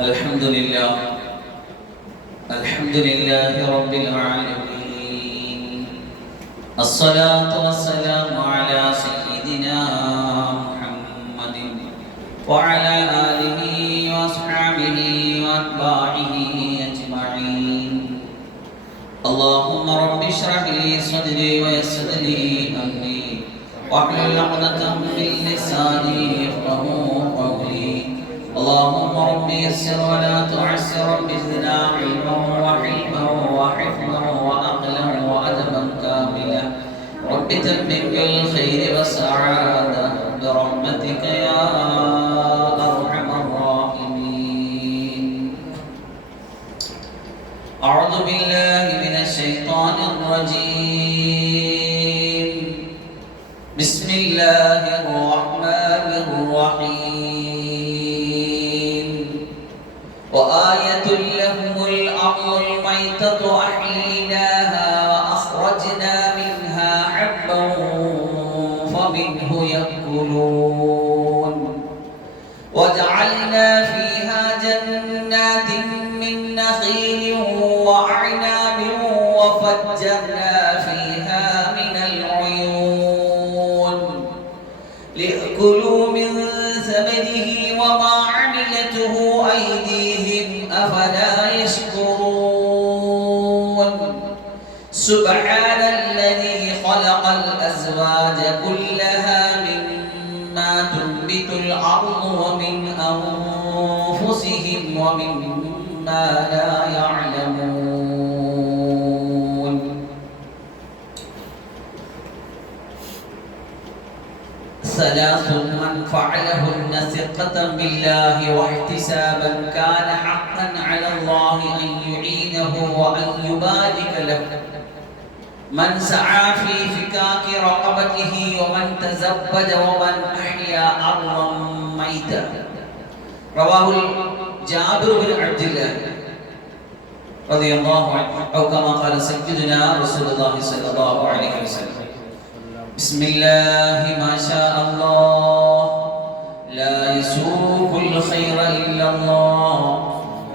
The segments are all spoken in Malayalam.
الحمد لله رب العالمين. الصلاة والسلام على سيدنا محمد وعلى آله وأصحابه وأتباعه أجمعين. اللهم رب اشرح لي صدري ويسر لي أمري واحلل عقدة من لساني يفقهوا قولي. اللهم رب يسر ولا تعسر، بزدنا علما وحلما وحفظا وعقلا وأدبا كاملا. رب تمم بالخير والسعادة برحمتك يا أرحم الراحمين. أعوذ بالله من الشيطان الرجيم. بسم الله الرحمن الرحيم. وآية لهم الأرض الميتة أحييناها وأخرجنا منها حبا فمنه يأكلون وجعلنا فيها جنات من نخيل وأعناب وفجرنا فيها من العيون ليأكلوا من ثمره وما عملته أيديهم أفلا يشكرون. سبحان الذي خلق الأزواج كلها مما تنبت الأرض ومن أنفسهم ومما لا يعلمون. ثلاث من فعلهن ثقة بالله واحتسابا كان حقا على الله أن يعينه وأن يبارك له. من سعى في فكاك رقبته ومن تزبد ومن أحيا أرضا ميتا. رواه جابر بن عبد الله رضي الله عنه أو كما قال سيدنا رسول الله صلى الله عليه وسلم. بسم الله ما شاء الله لا يسوق الخير إلا الله.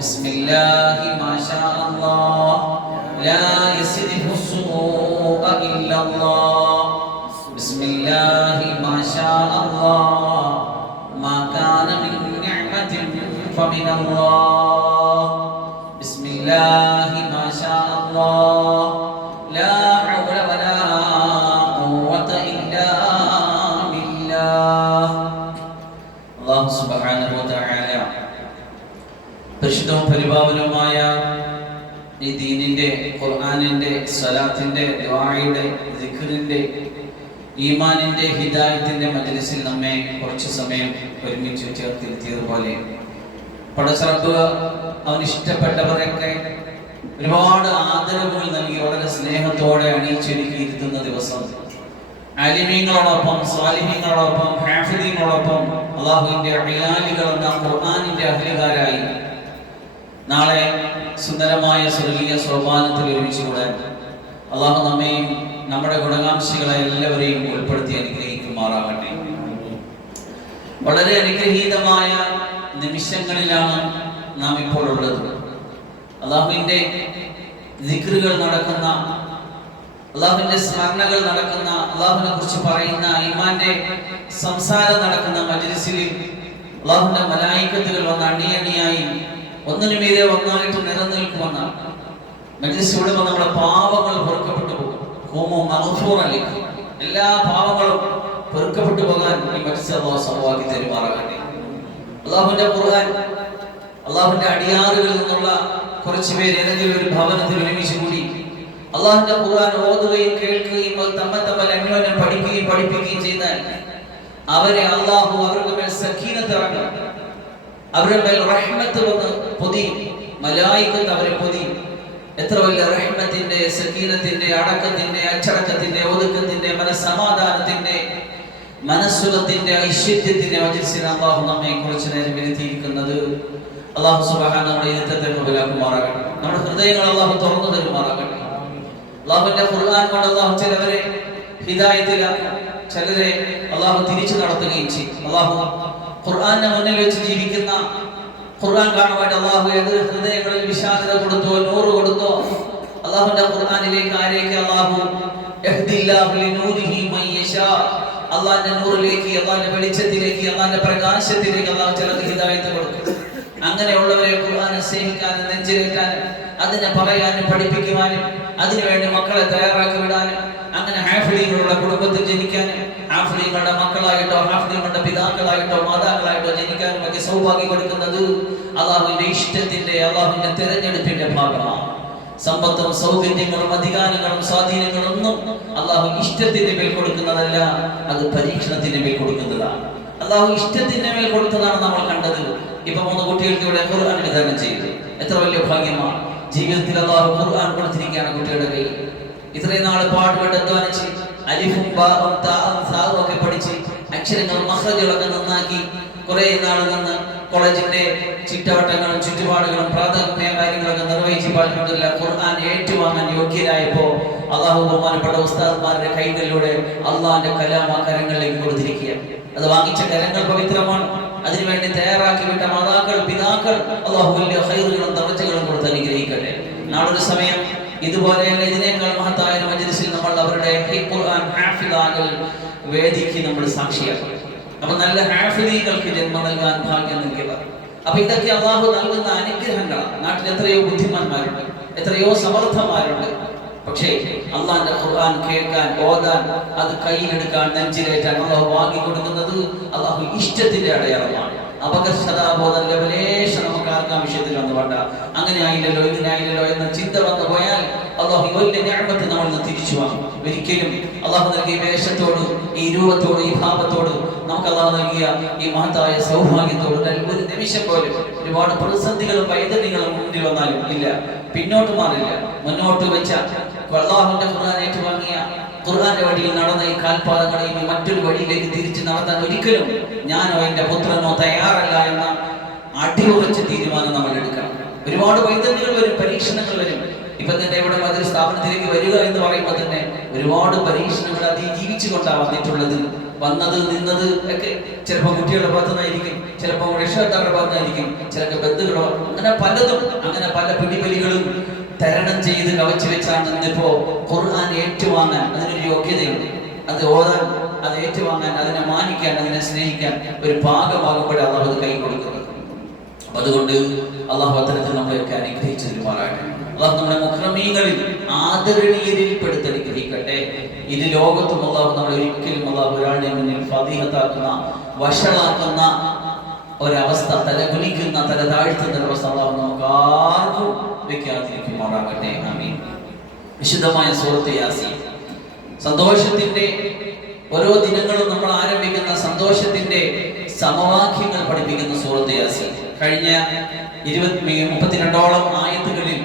بسم الله ما شاء الله لا يصرف السوء إلا الله. بسم الله ما شاء الله ما كان من نعمة فمن الله. بسم الله ما شاء الله لا حول ولا قوة إلا بالله. الله سبحانه وتعالى പരിശുദ്ധവും പരിപാവനവുമായ ഈ ദീനിന്റെ, ഖുർആനിന്റെ, സ്വലാത്തിന്റെ, ദുആയുടെ, ദിക്റിന്റെ, ഈമാനിന്റെ, ഹിദായത്തിന്റെ മജ്ലിസിൽ നമ്മെ കുറച്ചു സമയം ഒരുമിച്ച് ചേർത്തിരുത്തിയതുപോലെ പടച്ചറബ് അവൻ ഇഷ്ടപ്പെട്ടവരൊക്കെ ഒരുപാട് ആദരവുകൾ നൽകി വളരെ സ്നേഹത്തോടെ അണിയിച്ചൊരുക്കിയിരുത്തുന്ന ദിവസം അലിമീങ്ങളോടൊപ്പം, സ്വാലിഹീങ്ങളോടൊപ്പം, ഹാഫിദീങ്ങളോടൊപ്പം അല്ലാഹുവിന്റെ അയാലികൾ എന്ന ഖുർആനിന്റെ അഹ്ലുകാരായി നാളെ സുന്ദരമായ സ്വർഗീയ സോപാനത്തിൽ ഒരുമിച്ചുകൂടാൻ അല്ലാഹു നമ്മെയും നമ്മുടെ ഗുണകാംക്ഷികളെ എല്ലാവരെയും ഉൾപ്പെടുത്തി അനുഗ്രഹിക്കുമാറാകട്ടെ. വളരെ അനുഗ്രഹീതമായ നിമിഷങ്ങളിലാണ് നാം ഇപ്പോൾ ഉള്ളത്. അല്ലാഹുവിന്റെ ദിക്റുകൾ നടക്കുന്ന, അല്ലാഹുവിന്റെ സ്മരണകൾ നടക്കുന്ന, അല്ലാഹുവിനെ കുറിച്ച് പറയുന്ന, ഈമാന്റെ സംസാരം നടക്കുന്ന മജ്ലിസിൽ അല്ലാഹുവിന്റെ മലായികത്തുകൾ വന്ന് അണിയണിയായി ഒന്നിനുമീതെ ഒന്നായിട്ട് നിലനിൽക്കുമെന്ന മജ്ലിസ് വിടുമ്പോൾ നമ്മുടെ പാപങ്ങൾ പൊറുക്കപ്പെട്ടു പോകും. എല്ലാ പാപങ്ങളും പൊറുക്കപ്പെട്ടു പോകാൻ ഈ മജ്ലിസ് അല്ലാഹു സൗഭാഗ്യം തരുമാറാകട്ടെ. അല്ലാഹുവിന്റെ ഖുർആൻ, അല്ലാഹുവിന്റെ അടിയാറുകളിൽ നിന്നുള്ള കുറച്ചു പേര് ഏതെങ്കിലും ഒരു ഭവനത്തിൽ ഒരുമിച്ച് കൂടി അല്ലാഹുവിന്റെ ഖുർആൻ ഓതുകയും കേൾക്കുകയും തമ്മിൽ അന്യോന്യം പഠിക്കുകയും പഠിപ്പിക്കുകയും ചെയ്താൽ അവരെ അല്ലാഹു അവരുടെ മേൽ സക്കീനത്ത് ഇറങ്ങും, അവരുടെ മേൽ റഹ്മത്ത് വന്ന് പൊതിയും, മലായികത്ത് അവരെ പൊതിയും. എത്ര വലിയ റഹ്മത്തിന്റെ, സക്കീനത്തിന്റെ, അടക്കത്തിന്റെ, അച്ചടക്കത്തിന്റെ, ഒതുക്കത്തിന്റെ, മനസ്സമാധാനത്തിന്റെ, മനസ്സുഖത്തിന്റെ, ഐശ്വര്യത്തിന്റെ മജ്ലിസിൽ അല്ലാഹു നമ്മെ കുറച്ചു നേരം ഇരുത്തിയിരിക്കുന്നത്. അല്ലാഹു സുബ്ഹാനഹു നമ്മുടെ ഇരുത്തത്തെ കബൂലാക്കുമാറാകട്ടെ. നമ്മുടെ ഹൃദയങ്ങൾ അല്ലാഹു തുറന്നു തരുമാറാകട്ടെ. അല്ലാഹുവിന്റെ ഖുർആൻ കൊണ്ട് അല്ലാഹു ചിലവരെ ഹിദായത്തിലാക്കും, ചിലരെ അല്ലാഹു തിരിച്ചു നടത്തുകയും ചെയ്യും. അല്ലാഹു ഖുർആനെ മുന്നിൽ വെച്ച് ജീവിക്കുന്ന ഖുർആൻ കാണുവാൻ അല്ലാഹു ഏത് ഹൃദയങ്ങളിൽ വിശാലത കൊടുത്തോ, നൂറ് കൊടുത്തോ, അല്ലാഹുവിന്റെ ഖുർആനിലേക്ക് ആരേക്ക് അല്ലാഹു യഹ്ദില്ലാഹു ലിനൂരിഹി മൻ യശാ, അല്ലാഹുവിന്റെ നൂറിലേക്ക്, അല്ലാഹുവിന്റെ വെളിച്ചത്തിലേക്ക്, അല്ലാഹുവിന്റെ പ്രകാശത്തിലേക്ക് അല്ലാഹു ചിലർക്ക് ഹിദായത്ത് കൊടുക്കും. അങ്ങനെയുള്ളവരെ ഖുർആനെ സ്നേഹിക്കാനും നെഞ്ചിലേറ്റാനും അതിനെ പറയാനും പഠിപ്പിക്കുവാനും അതിനുവേണ്ടി മക്കളെ തയ്യാറാക്കി വിടാനും അങ്ങനെ ഹാഫിളീകളുടെ കുടുംബത്തിൽ ജനിക്കാനും ഹാഫിളീങ്ങളുടെ മക്കളായിട്ടോ ഹാഫിളീങ്ങളുടെ പിതാക്കളായിട്ടോ മാതാക്കളായിട്ടോ ജനിക്കാനും ഒക്കെ സൗഭാഗ്യം കൊടുക്കുന്നത് അല്ലാഹുവിന്റെ ഇഷ്ടത്തിന്റെ, അല്ലാഹുവിന്റെ തിരഞ്ഞെടുപ്പിന്റെ ഭാഗമാണ്. സമ്പത്തും സൗകര്യങ്ങളും അധികാരങ്ങളും സ്വാധീനങ്ങളും ഒന്നും അല്ലാഹു ഇഷ്ടത്തിന്റെ മേൽ കൊടുക്കുന്നതല്ല, അത് പരീക്ഷണത്തിന്റെ മേൽ കൊടുക്കുന്നതാണ്. അല്ലാഹു ഇഷ്ടത്തിന്റെ മേൽ കൊടുത്തതാണ് നമ്മൾ കണ്ടത്. ഇപ്പൊ 3 കുട്ടികൾക്ക് ഇവിടെ ഖുർആൻ വിതരണം ചെയ്തു. എത്ര വലിയ ഭാഗ്യമാണ്. ജീവിതത്തിൽ അല്ലാഹു ഖുർആൻ കൊടുത്തിരിക്കുകയാണ് കുട്ടികളുടെ കയ്യിൽ. ഇത്രയും നാൾ പാടുപെട്ട് അധ്വാനിച്ച് അലിഫും ബാഉം താഉം സാഉം ഒക്കെ പഠിച്ച് അക്ഷരങ്ങളും മഖ്റജുകളൊക്കെ നന്നാക്കി കുറെ നാൾ നിന്ന് കോളേജിന്റെ ചിട്ടവട്ടങ്ങളും ചുറ്റുപാടുകളും പ്രാഥമിക കാര്യങ്ങളൊക്കെ നിർവഹിച്ച് അൽഹംദുലില്ലാഹ് ഖുർആൻ ഏറ്റുവാങ്ങാൻ യോഗ്യരായപ്പോ അല്ലാഹു ബഹുമാനപ്പെട്ട ഉസ്താദ്മാരുടെ കൈകളിലൂടെ അള്ളാഹിന്റെ കലാം ആ കരങ്ങളിലേക്ക് കൊടുത്തിരിക്കുകയാണ്. അത് വാങ്ങിച്ച കരങ്ങൾ പവിത്രമാണ്. അതിനുവേണ്ടി തയ്യാറാക്കി വിട്ട മാതാക്കൾ, പിതാക്കൾ അല്ലാഹു വലിയ ഖൈറുകളും ദർജകളും കൊടുത്ത് അനുഗ്രഹിക്കട്ടെ. നാളൊരു സമയം ഇതുപോലെയുള്ള ഇതിനേക്കാൾ മഹത്തായ മജ്‌ലിസിൽ നമ്മൾ അവരുടെ ഖുർആൻ ഹാഫിളാകൾ വേദിക്ക് നമ്മൾ സാക്ഷിയാക്കും. അപ്പൊ നല്ല ഹാഫിളീകൾക്ക് ജന്മം നൽകാൻ ഭാഗ്യം നൽകിയവർ. അപ്പൊ ഇതൊക്കെ അല്ലാഹു നൽകുന്ന അനുഗ്രഹങ്ങളാണ്. നാട്ടിൽ എത്രയോ ബുദ്ധിമാന്മാരുണ്ട്, എത്രയോ സമർത്ഥന്മാരുണ്ട്. പക്ഷേ അള്ളാന്റെ ഖുർആൻ കേൾക്കാൻ, ഓതാൻ, അത് കയ്യിലെടുക്കാൻ, നെഞ്ചിലേറ്റാൻ അല്ലാഹു വാങ്ങി കൊടുക്കുന്നത് അല്ലാഹു ഇഷ്ടത്തിന്റെ അടയാളമാണ്. അപകർഷതാബോധം ലവലേശ നമുക്ക് ആർക്കാം വിഷയത്തിൽ വന്നു വേണ്ട. അങ്ങനെ ആയില്ലല്ലോ, ഇങ്ങനെയായില്ലല്ലോ എന്ന ചിന്ത വന്നു പോയാൽ അല്ലാഹു വലിയ നിഅമത്ത് നമ്മളിൽ നിന്ന് തിരിച്ചു വാങ്ങും. ഒരിക്കലും അല്ലാഹു നൽകിയ വേഷത്തോട്, ഈ രൂപത്തോട്, ഈ ഭാവത്തോട്, നമുക്ക് അല്ലാഹു നൽകിയ ഈ മഹത്തായ സൗഭാഗ്യത്തോട് ഒരു നിമിഷം പോലും ഒരുപാട് പ്രതിസന്ധികളും വൈദഗ്ധ്യങ്ങളും മുന്നിൽ വന്നാലും ഇല്ല, പിന്നോട്ട് മാറില്ല. മുന്നോട്ട് വെച്ച അല്ലാഹുവിന്റെ ഖുർആൻ ഏറ്റുവാങ്ങിയ ഖുർആന്റെ വഴിയിൽ നടന്ന ഈ കാൽപാദങ്ങളെ ഇനി മറ്റൊരു വഴിയിലേക്ക് തിരിച്ചു നടത്താൻ ഒരിക്കലും ഞാനോ എന്റെ പുത്രനോ തയ്യാറല്ല എന്ന അടിയുറച്ച തീരുമാനം നമ്മൾ എടുക്കണം. ഒരുപാട് വൈദഗ്ധ്യങ്ങൾ വരും, പരീക്ഷണങ്ങൾ വരും. ഇപ്പൊ തന്നെ ഇവിടെ മറ്റൊരു സ്ഥാപനത്തിലേക്ക് വരിക എന്ന് പറയുമ്പോൾ തന്നെ ഒരുപാട് പരീക്ഷണങ്ങൾ അതിജീവിച്ചു കൊണ്ടാണ് വന്നിട്ടുള്ളത്. വന്നത് നിന്നത് ഒക്കെ ചിലപ്പോൾ കുട്ടികളുടെ ഭാഗത്തുനിന്നായിരിക്കും, ചിലപ്പോൾ രക്ഷകർത്താക്കളുടെ ഭാഗത്തുനിന്നായിരിക്കും, ചിലപ്പോൾ ബന്ധുക്കളോ, അങ്ങനെ പലതും, അങ്ങനെ പല പിടിവലികളും തരണം ചെയ്ത് കവച്ചു വെച്ചാണ് ഇന്നിപ്പോ ഖുർആൻ ഏറ്റുവാങ്ങാൻ അതിനൊരു യോഗ്യതയുണ്ട്. അത് ഓതാൻ, അത് ഏറ്റുവാങ്ങാൻ, അതിനെ മാനിക്കാൻ, അതിനെ സ്നേഹിക്കാൻ ഒരു ഭാഗമാകുമ്പോഴേ അള്ളാഹു അത് കൈ കൊടുക്കുന്നത്. അപ്പൊ അതുകൊണ്ട് അള്ളാഹു അത്തരത്തിൽ നമ്മളെയൊക്കെ അനുഗ്രഹിച്ചതിരുമാറാകട്ടെ. അള്ളാഹു നമ്മുടെ മുഖ്രമീങ്ങളിൽ ആദരണീയരിൽ പെടുത്തനുഗ്രഹിക്കട്ടെ. ഇത് ലോകത്തും അള്ളാഹു നമ്മൾ ഒരിക്കലും അള്ളാഹു ഒരാളുടെ മുന്നിൽ ഫദീഹത്താക്കുന്ന, വഷളാക്കുന്ന ഒരവസ്ഥ, തലകുലിക്കുന്ന, തല താഴ്ത്തുന്ന ഒരവസ്ഥ അള്ളാഹു നമുക്ക് ആർക്കും വെക്കാതിരിക്കുമാറാകട്ടെ. ആമീൻ. വിശുദ്ധമായ സൂറത്ത് യാസീൻ സന്തോഷത്തിന്റെ ഓരോ ദിനങ്ങളും നമ്മൾ ആരംഭിക്കുന്ന സന്തോഷത്തിന്റെ സമവാക്യങ്ങൾ പഠിപ്പിക്കുന്ന സൂറത്ത് യാസീൻ. കഴിഞ്ഞ 32ഓളം ആയത്തുകളിൽ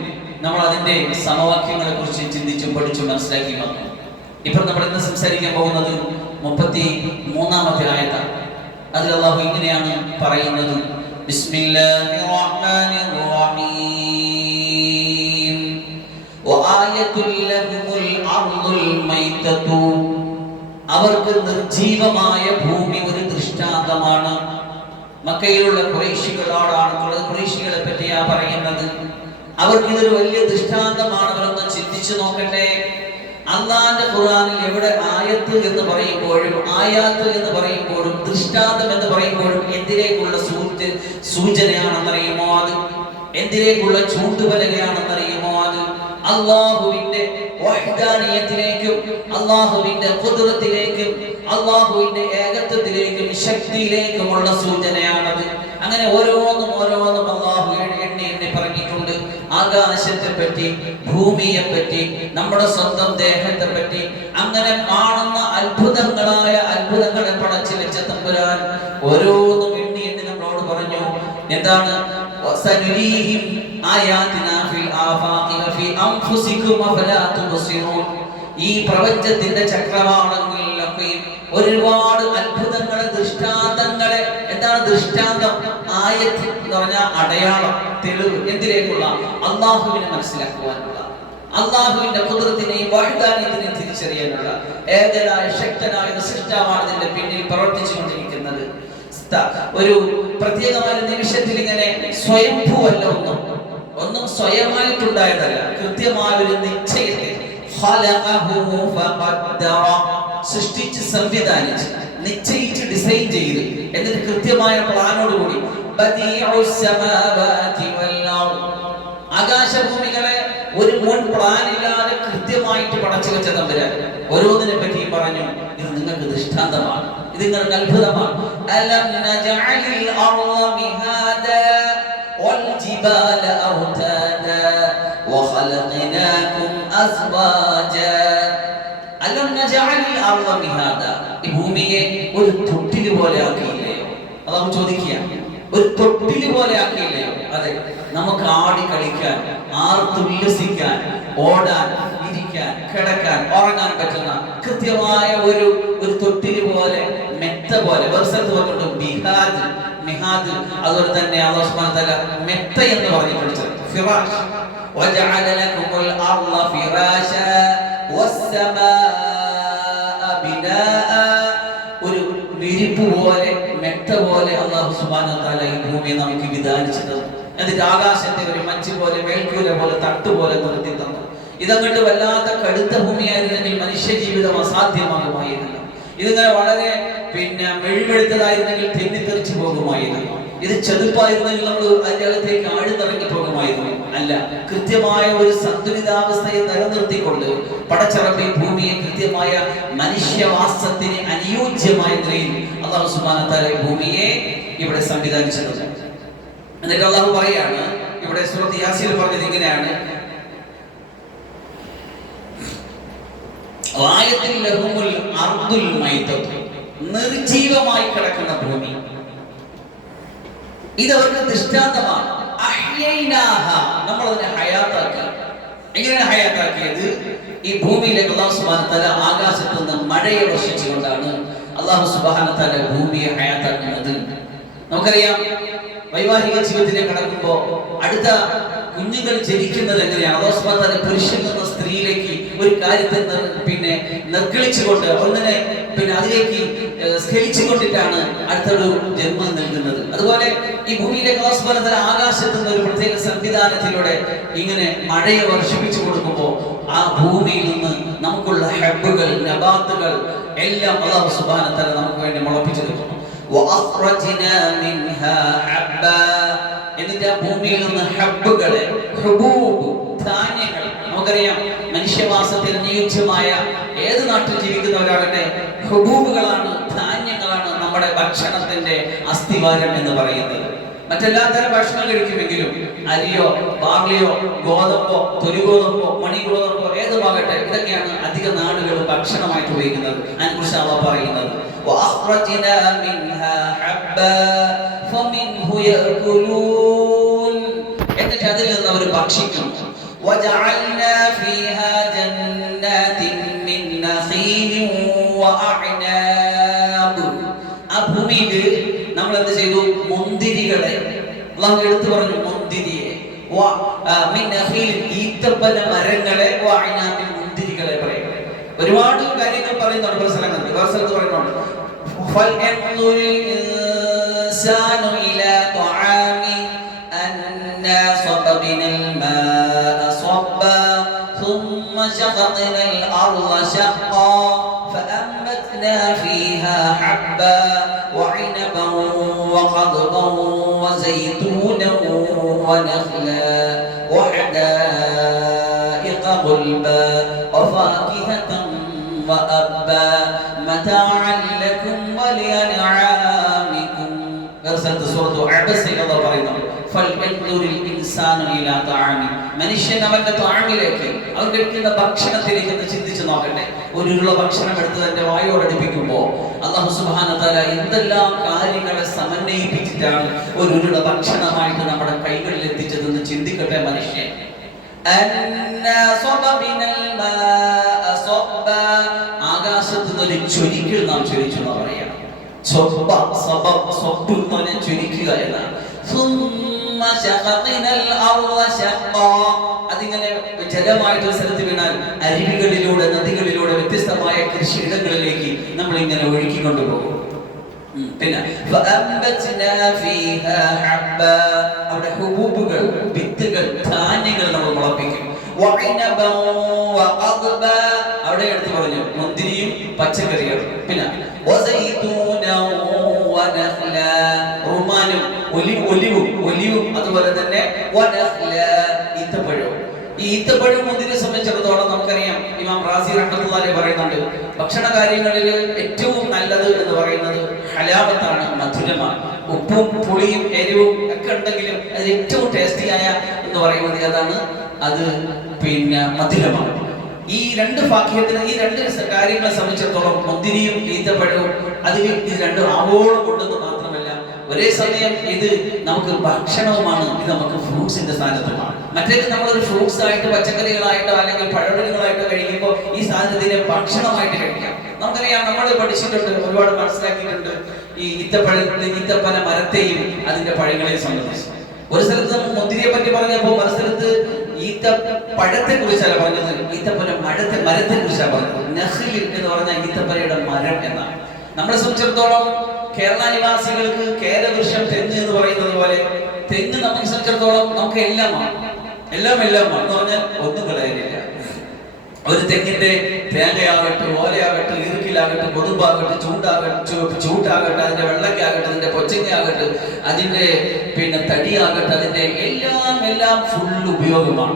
നമ്മൾ അതിന്റെ സമവാക്യങ്ങളെ കുറിച്ച് ചിന്തിച്ചും പഠിച്ചും മനസ്സിലാക്കി വന്നു. ഇപ്പോൾ നമ്മൾ ഇന്ന് സംസാരിക്കാൻ പോകുന്നത് 33ാമത്തെ ആയത്താണ്. അതിൽ അല്ലാഹു ഇങ്ങനെയാണ് പറയുന്നത്: ബിസ്മില്ലാഹിർ റഹ്മാനിർ റഹീം വആയതുൽ ലഹുൽ അർദുൽ മൈതതു. അവർക്ക് നിർജീവമായ ഭൂമി ഒരു ദൃഷ്ടാന്തമാണ്. മക്കയിലുള്ള ഖുറൈശികളോടാണ്, ഖുറൈശികളെ പറ്റിയാ പറയുന്നത്. അവർക്ക് ഇതൊരു വലിയ ദൃഷ്ടാന്തമാണ്. അവരൊന്ന് ചിന്തിച്ചു നോക്കട്ടെ. അള്ളാന്റെ ഖുർആനിൽ എവിടെ ആയത്ത് എന്ന് പറയുമ്പോഴും, ആയാത്ത് എന്ന് പറയുമ്പോഴും, ദൃഷ്ടാന്തം എന്ന് പറയുമ്പോഴും എന്തിലേക്കുള്ള സൂചനയാണെന്നറിയുമോ? അത് എന്തിലേക്കുള്ള ചൂണ്ടുപലകയാണെന്നറിയുമോ? അത് അള്ളാഹുവിന്റെ വഹ്ദാനിയത്തിലേക്കും, അള്ളാഹുവിന്റെ ഖുദ്റത്തിലേക്കും, അള്ളാഹുവിന്റെ ഏകത്വത്തിലേക്കും ശക്തിയിലേക്കുമുള്ള സൂചനയാണത്. അങ്ങനെ ഓരോന്നും ഓരോന്നും അള്ളാഹു എണ്ണി എണ്ണി പറഞ്ഞിട്ടുണ്ട്. ആകാശത്തെ പറ്റി, ഭൂമിയെ പറ്റി, നമ്മുടെ സ്വന്തം ദേഹത്തെ പറ്റി, അങ്ങനെ കാണുന്ന അത്ഭുതങ്ങളായ അത്ഭുതങ്ങളെ പടച്ചു വെച്ച തമ്പുരാൻ ഓരോന്നും എണ്ണി എണ്ണി നമ്മളോട് പറഞ്ഞു. എന്താണ്? വസനുരീഹിം ആയാതിനാ ഫിൽ ആഫാഖി വഫി അൻഫുസികും അഫലാ തുബ്സിറൂൻ. ഈ പ്രപഞ്ചത്തിന്റെ ചക്രവാളങ്ങളിലൊക്കെ ഒരുപാട് അത്ഭുതങ്ങളെ, ദൃഷ്ടാന്തങ്ങളെ. എന്താണ് ദൃഷ്ടാന്തം? ആയത്ത് എന്ന് പറഞ്ഞാൽ അടയാളം, തെളിവ്. എന്തിലേക്കുള്ള? അള്ളാഹുവിനെ മനസ്സിലാക്കുവാനുള്ള, അള്ളാഹുവിന്റെ ഖുദ്റത്തിനെയും വഹ്ദാനിയത്തിനെയും തിരിച്ചറിയാനുള്ള ഏകനായ ശക്തനായ സൃഷ്ടാവാണ് ഇതിന്റെ പിന്നിൽ പ്രവർത്തിച്ചു കൊണ്ടിരിക്കുന്നത്. ഒരു പ്രത്യേകമായ നിമിഷത്തിൽ ഇങ്ങനെ സ്വയംഭൂവല്ല ഒന്നും സ്വയമായിട്ടുണ്ടായതല്ല, കൃത്യമായ ഒരു നിശ്ചയത്തിൽ സൃഷ്ടിച്ച് സംവിധാനിച്ച് നിശ്ചയിച്ച് ഡിസൈൻ ചെയ്ത് എന്നിട്ട് കൃത്യമായ പ്ലാനോടുകൂടി ആകാശഭൂമികളെ ഒരു മുൻ പ്ലാൻ ഇല്ലാതെ കൃത്യമായിട്ട് പടച്ചു വെച്ച തമ്പുരാൻ ഓരോന്നിനെ പറ്റിയും പറഞ്ഞു, ഇത് നിങ്ങൾക്ക് ദൃഷ്ടാന്തമാണ്, ഇത് നിങ്ങൾക്ക് അത്ഭുതമാണ്. അലം നജഅലിൽ അർള മിഹാദാ വൽ ജിബാല ഔതാദാ വഖലഖനാകും അസ്വാജാ. അലം നജഅലിൽ അർള മിഹാദാ, ഈ ഭൂമിയെ ഒരു തൊട്ടിൽ പോലെ ആക്കിയില്ലയോ? അതാണ് ചോദിക്കുക, ഒരു തൊട്ടിൽ പോലെ ആക്കിയില്ലയോ? അതെ, നമുക്ക് ആടി കളിക്കാൻ, ആർത്തുല്ലസിക്കാൻ, ഓടാൻ, ഇരിക്കാൻ, കിടക്കാൻ, ഉറങ്ങാൻ പറ്റുന്ന കൃത്യമായ ഒരു തൊട്ടിൽ പോലെ, മെത്ത പോലെ. വേറെ സ്ഥലത്ത് പറഞ്ഞിട്ടുണ്ട് മിഹാദ്, മിഹാദ്. അതുപോലെ തന്നെ അല്ലാഹു സുബ്ഹാനഹു വ തആല മെത്ത എന്ന് പറഞ്ഞിട്ടുണ്ട്, ഫിറാഷ്. വജഅല ലകുമുൽ അർള ഫിറാശാ വസ്സമാഅ ബിനാഅ. ഒരു വിരിപ്പ് പോലെ, മെത്ത പോലെ അല്ലാഹു സുബ്ഹാനഹു വ തആല ഈ ഭൂമിയെ നമുക്ക് വിധാനിച്ചത്. എന്നിട്ട് ആകാശത്തെ ഒരു മഞ്ച് പോലെ, മേൽക്കൂര പോലെ, തട്ടുപോലെ നിർത്തി തന്നു. ഇതങ്ങോട്ട് വല്ലാത്ത കടുത്ത ഭൂമിയായിരുന്നെങ്കിൽ മനുഷ്യ ജീവിതം അസാധ്യമാകുമായിരുന്നു. ഇതിങ്ങനെ വളരെ മെഴിമെടുത്തതായിരുന്നെങ്കിൽ തെന്നിത്തെറിച്ചു പോകുമായിരുന്നു. ഇത് ചെറുപ്പായിരുന്നെങ്കിൽ നമ്മൾ അതിൻ്റെ അകത്തേക്ക് ആഴ്ന്നിറങ്ങി പോകുമായിരുന്നു. അല്ല, കൃത്യമായ ഒരു സന്തുലിതാവസ്ഥയെ നിലനിർത്തിക്കൊണ്ട് പടച്ചറബി ഭൂമിയെ കൃത്യമായ മനുഷ്യവാസത്തിന് അനുയോജ്യമായ നിലയിൽ അല്ലാഹു സുബ്ഹാനഹു വ തആല ഭൂമിയെ ഇവിടെ സംവിധാനിച്ചത്. എന്നിട്ട് അല്ലാഹു പറയാണ്, ഇവിടെ സൂറത്ത് യാസീൻ പറഞ്ഞത് ഇങ്ങനെയാണ്, ആയത്തിൽ ലഹുമുൽ അർദുൽ മൈതത്ത്, നിർജീവമായി കിടക്കുന്ന ഭൂമി, ഇതവർക്ക് ദൃഷ്ടാന്തമാണ്. അഹ്യൈനാഹ, നമ്മൾ അതിനെ ഹയാത്താക്കി. എങ്ങനെയാണ് ഹയാത്താക്കിയത്? ഈ ഭൂമിയിലേക്ക് അല്ലാഹു സുബ്ഹാനഹു വ തആല ആകാശത്ത് നിന്ന് മഴയെ വർഷിച്ചുകൊണ്ടാണ് അല്ലാഹു സുബ്ഹാനഹു വ തആല ഭൂമിയെ ഹയാത്താക്കുന്നത്. നമുക്കറിയാം, വൈവാഹിക ജീവിതത്തിലേക്ക് കടക്കുമ്പോൾ അടുത്ത കുഞ്ഞുങ്ങൾ ജനിക്കുന്നത് എങ്ങനെയാണ്? അല്ലാഹു സുബ്ഹാനഹു വ തആല പുരുഷനിൽ നിന്ന് സ്ത്രീയിലേക്ക് ഒരു കാര്യത്തെ നിർഗളിച്ചുകൊണ്ട് ഒന്നിനെ അതിലേക്ക് സ്കലിച്ചുകൊണ്ടിട്ടാണ് അടുത്തൊരു ജന്മം നൽകുന്നത്. അതുപോലെ ഈ ഭൂമിയിലേക്ക് അല്ലാഹു സുബ്ഹാനഹു വ തആല ആകാശത്ത് നിന്ന് ഒരു പ്രത്യേക സംവിധാനത്തിലൂടെ ഇങ്ങനെ മഴയെ വർഷിപ്പിച്ചു കൊടുക്കുമ്പോൾ ആ ഭൂമിയിൽ നിന്ന് നമുക്കുള്ള ഹബ്ബുകൾ, നബാത്തുകൾ എല്ലാം അല്ലാഹു സുബ്ഹാനഹു വ തആല നമുക്ക് വേണ്ടി മുളപ്പിച്ചെടുക്കുന്നു. എന്നിട്ട് ആ ഭൂമിയിൽ നിന്ന് ഹബ്ബുകളെ, ഹുബൂബ്, ധാന്യങ്ങൾ. നമുക്കറിയാം, മനുഷ്യവാസത്തിന് അനുയോജ്യമായ ഏത് നാട്ടിൽ ജീവിക്കുന്നവരാകട്ടെ ഹുബൂബുകളാണ്, ധാന്യങ്ങളാണ് നമ്മുടെ ഭക്ഷണത്തിന്റെ അസ്ഥിവാരം എന്ന് പറയുന്നത്. മറ്റെല്ലാത്തരം ഭക്ഷണം കഴിക്കുമെങ്കിലും അരിയോ, ബാർലിയോ, ഗോതമ്പോ, തൊലിഗോതമ്പോ, മണിഗോതമ്പോ ഏതുമാകട്ടെ, ഇതൊക്കെയാണ് അധിക നാടുകൾ ഭക്ഷണമായിട്ട് ഉപയോഗിക്കുന്നത്. അതിനെക്കുറിച്ച് അല്ലാഹു പറയുന്നത്, وأخرجنا منها حبا فمنه يأكلون. എന്നിട്ട് അതിൽ നിന്ന് അവർ ഭക്ഷിക്കും. وجعلنا فيها جنات من نخيل وأعناب. ആ ഭൂമിയിൽ നമ്മൾ എന്ത് ചെയ്തു? മുന്തിരികളെ അല്ലാഹു എടുത്തു പറഞ്ഞു, മുന്തിരിയെ. മിൻ നഖീൽ, ഈത്തപ്പന മരങ്ങളെ, വഅനാബ്, മുന്തിരികളെ പറയും. ഒരുപാട് കാര്യങ്ങൾ പറയുന്നുണ്ട്. വേറെ സ്ഥലത്ത് പറയുന്നുണ്ട്, فَلْيَنظُرِ الْإِنسَانُ إِلَى طَعَامِهِ أَنَّا صَبَبْنَا الْمَاءَ صَبًّا ثُمَّ شَقَقْنَا الْأَرْضَ شَقًّا فَأَنبَتْنَا فِيهَا حَبًّا وَعِنَبًا وَقَضْبًا وَزَيْتُونًا وَنَخْلًا وَحَدَائِقَ غُلْبًا وَفَاكِهَةً وَأَبًّا مَتَاعًا لَكُمْ وَلِأَنْعَامِكُمْ. സൂറത്തു അബസയിൽ അല്ലാഹു പറയുന്നു, ഫൽയൻദുരിൽ ഇൻസാനു ഇലാ തആമി. മനുഷ്യൻ അവന്റെ തആമിലേക്ക്, അവൻ കഴിക്കുന്ന ഭക്ഷണത്തിലേക്ക് ഒന്ന് ചിന്തിച്ചു നോക്കട്ടെ. ഒരു ഉരുള ഭക്ഷണം എടുത്ത് തന്റെ വായോട് അടുപ്പിക്കുമ്പോൾ അല്ലാഹു സുബ്ഹാനഹു വ തആല എന്തെല്ലാം കാര്യങ്ങളെ സമന്വയിപ്പിച്ചിട്ടാണ് ഒരു ഉരുള ഭക്ഷണമായിട്ട് നമ്മുടെ കൈകളിൽ എത്തിച്ചതെന്ന് ചിന്തിക്കട്ടെ മനുഷ്യൻ. ആകാശത്ത് നിന്നൊരു ചൊരിക്കൽ നാം ചൊരിച്ചു എന്ന് പറയാം. ചൊരിക്കുക എന്നാണ്. അതിങ്ങനെ ജലമായിട്ട് സ്ഥലത്ത് വീണാൽ അരുവികളിലൂടെ, നദികളിലൂടെ, വ്യത്യസ്തമായ കൃഷിയിടങ്ങളിലേക്ക് നമ്മൾ ഇങ്ങനെ ഒഴുക്കിക്കൊണ്ടുപോകും. പിന്നെ അവിടെ ഹുബൂബുകൾ, വിത്തുകൾ, ധാന്യങ്ങൾ നമ്മൾ മുളപ്പിക്കും. അവിടെ എടുത്തു പറഞ്ഞു മുന്തിരിയും പച്ചക്കറികളും. പിന്നെ റുമാനും ഒലിവും അതുപോലെ തന്നെ ഈത്തപ്പഴവും. ഈ ഈത്തപ്പഴം മുന്തിരിയെ സംബന്ധിച്ചിടത്തോളം നമുക്കറിയാം, ഇമാം റാസി റഹ്മത്തുള്ളാഹി പറയുന്നുണ്ട്, ഭക്ഷണ കാര്യങ്ങളിൽ ഏറ്റവും നല്ലത് എന്ന് പറയുന്നത് ഹലാവത്താണ്, മധുരമാണ്. ഉപ്പും പുളിയും എരിവും ഒക്കെ ഉണ്ടെങ്കിലും അത് ഏറ്റവും ടേസ്റ്റിയായ എന്ന് പറയുന്നത് അതാണ്, അത് പിന്നെ മധുരമാണ്. ഈ രണ്ട് ഫാഖിഹത്തിന്, ഈ രണ്ട് കാര്യങ്ങളെ സംബന്ധിച്ചിടത്തോളം മുന്തിരിയും ഈത്തപ്പഴവും അതിൽ ഇത് രണ്ടും ആവോളം കൊണ്ടെന്ന് മാത്രമല്ല, ഒരേ സമയം ഇത് നമുക്ക് ഭക്ഷണവുമാണ്, ഇത് നമുക്ക് ഫ്രൂട്ട്സിന്റെ സ്ഥാനത്തുമാണ്. മറ്റേത് നമ്മളൊരു ഫ്രൂട്ട്സ് ആയിട്ട് പച്ചക്കറികളായിട്ടോ അല്ലെങ്കിൽ പഴവർഗ്ഗങ്ങളായിട്ടോ കഴിക്കുമ്പോൾ ഈ സാധനത്തിനെ ഭക്ഷണമായിട്ട് കഴിക്കാം. നമുക്കറിയാം, നമ്മൾ പഠിച്ചിട്ടുണ്ട്, ഒരുപാട് മനസ്സിലാക്കിയിട്ടുണ്ട് ഈ ഈത്തപ്പന മരത്തെയും അതിന്റെ പഴങ്ങളെയും സംബന്ധിച്ച്. ഒരു സ്ഥലത്ത് മുന്തിരിയെ പറ്റി പറഞ്ഞപ്പോൾ മറുസ്ഥലത്ത് ഈത്തപ്പഴത്തെ കുറിച്ചല്ല പറഞ്ഞത്, ഈത്തപ്പന മരത്തെ കുറിച്ചാണ് പറഞ്ഞത്. നഖ്ൽ എന്ന് പറഞ്ഞാൽ ഈത്തപ്പനയുടെ മരം എന്നാണ്. നമ്മളെ സംബന്ധിച്ചിടത്തോളം കേരള നിവാസികൾക്ക് കേരവൃക്ഷം തെങ്ങ് എന്ന് പറയുന്നത് പോലെ തെങ്ങ് നമ്മളെ സംബന്ധിച്ചിടത്തോളം നമുക്ക് എല്ലാമാണ് എന്ന് പറഞ്ഞാൽ ഒന്നും കളയാനില്ല. ഒരു തെങ്ങിന്റെ തേങ്ങയാകട്ടെ, ഓലയാകട്ടെ, ഈർക്കിലാകട്ടെ, കൊതുമ്പാകട്ടെ, ചൂട്ടാകട്ടെ, അതിന്റെ വെള്ളക്കാകട്ടെ, അതിന്റെ പൊച്ചങ്ങയാകട്ടെ, അതിന്റെ പിന്നെ തടിയാകട്ടെ, അതിന്റെ എല്ലാം ഫുൾ ഉപയോഗമാണ്.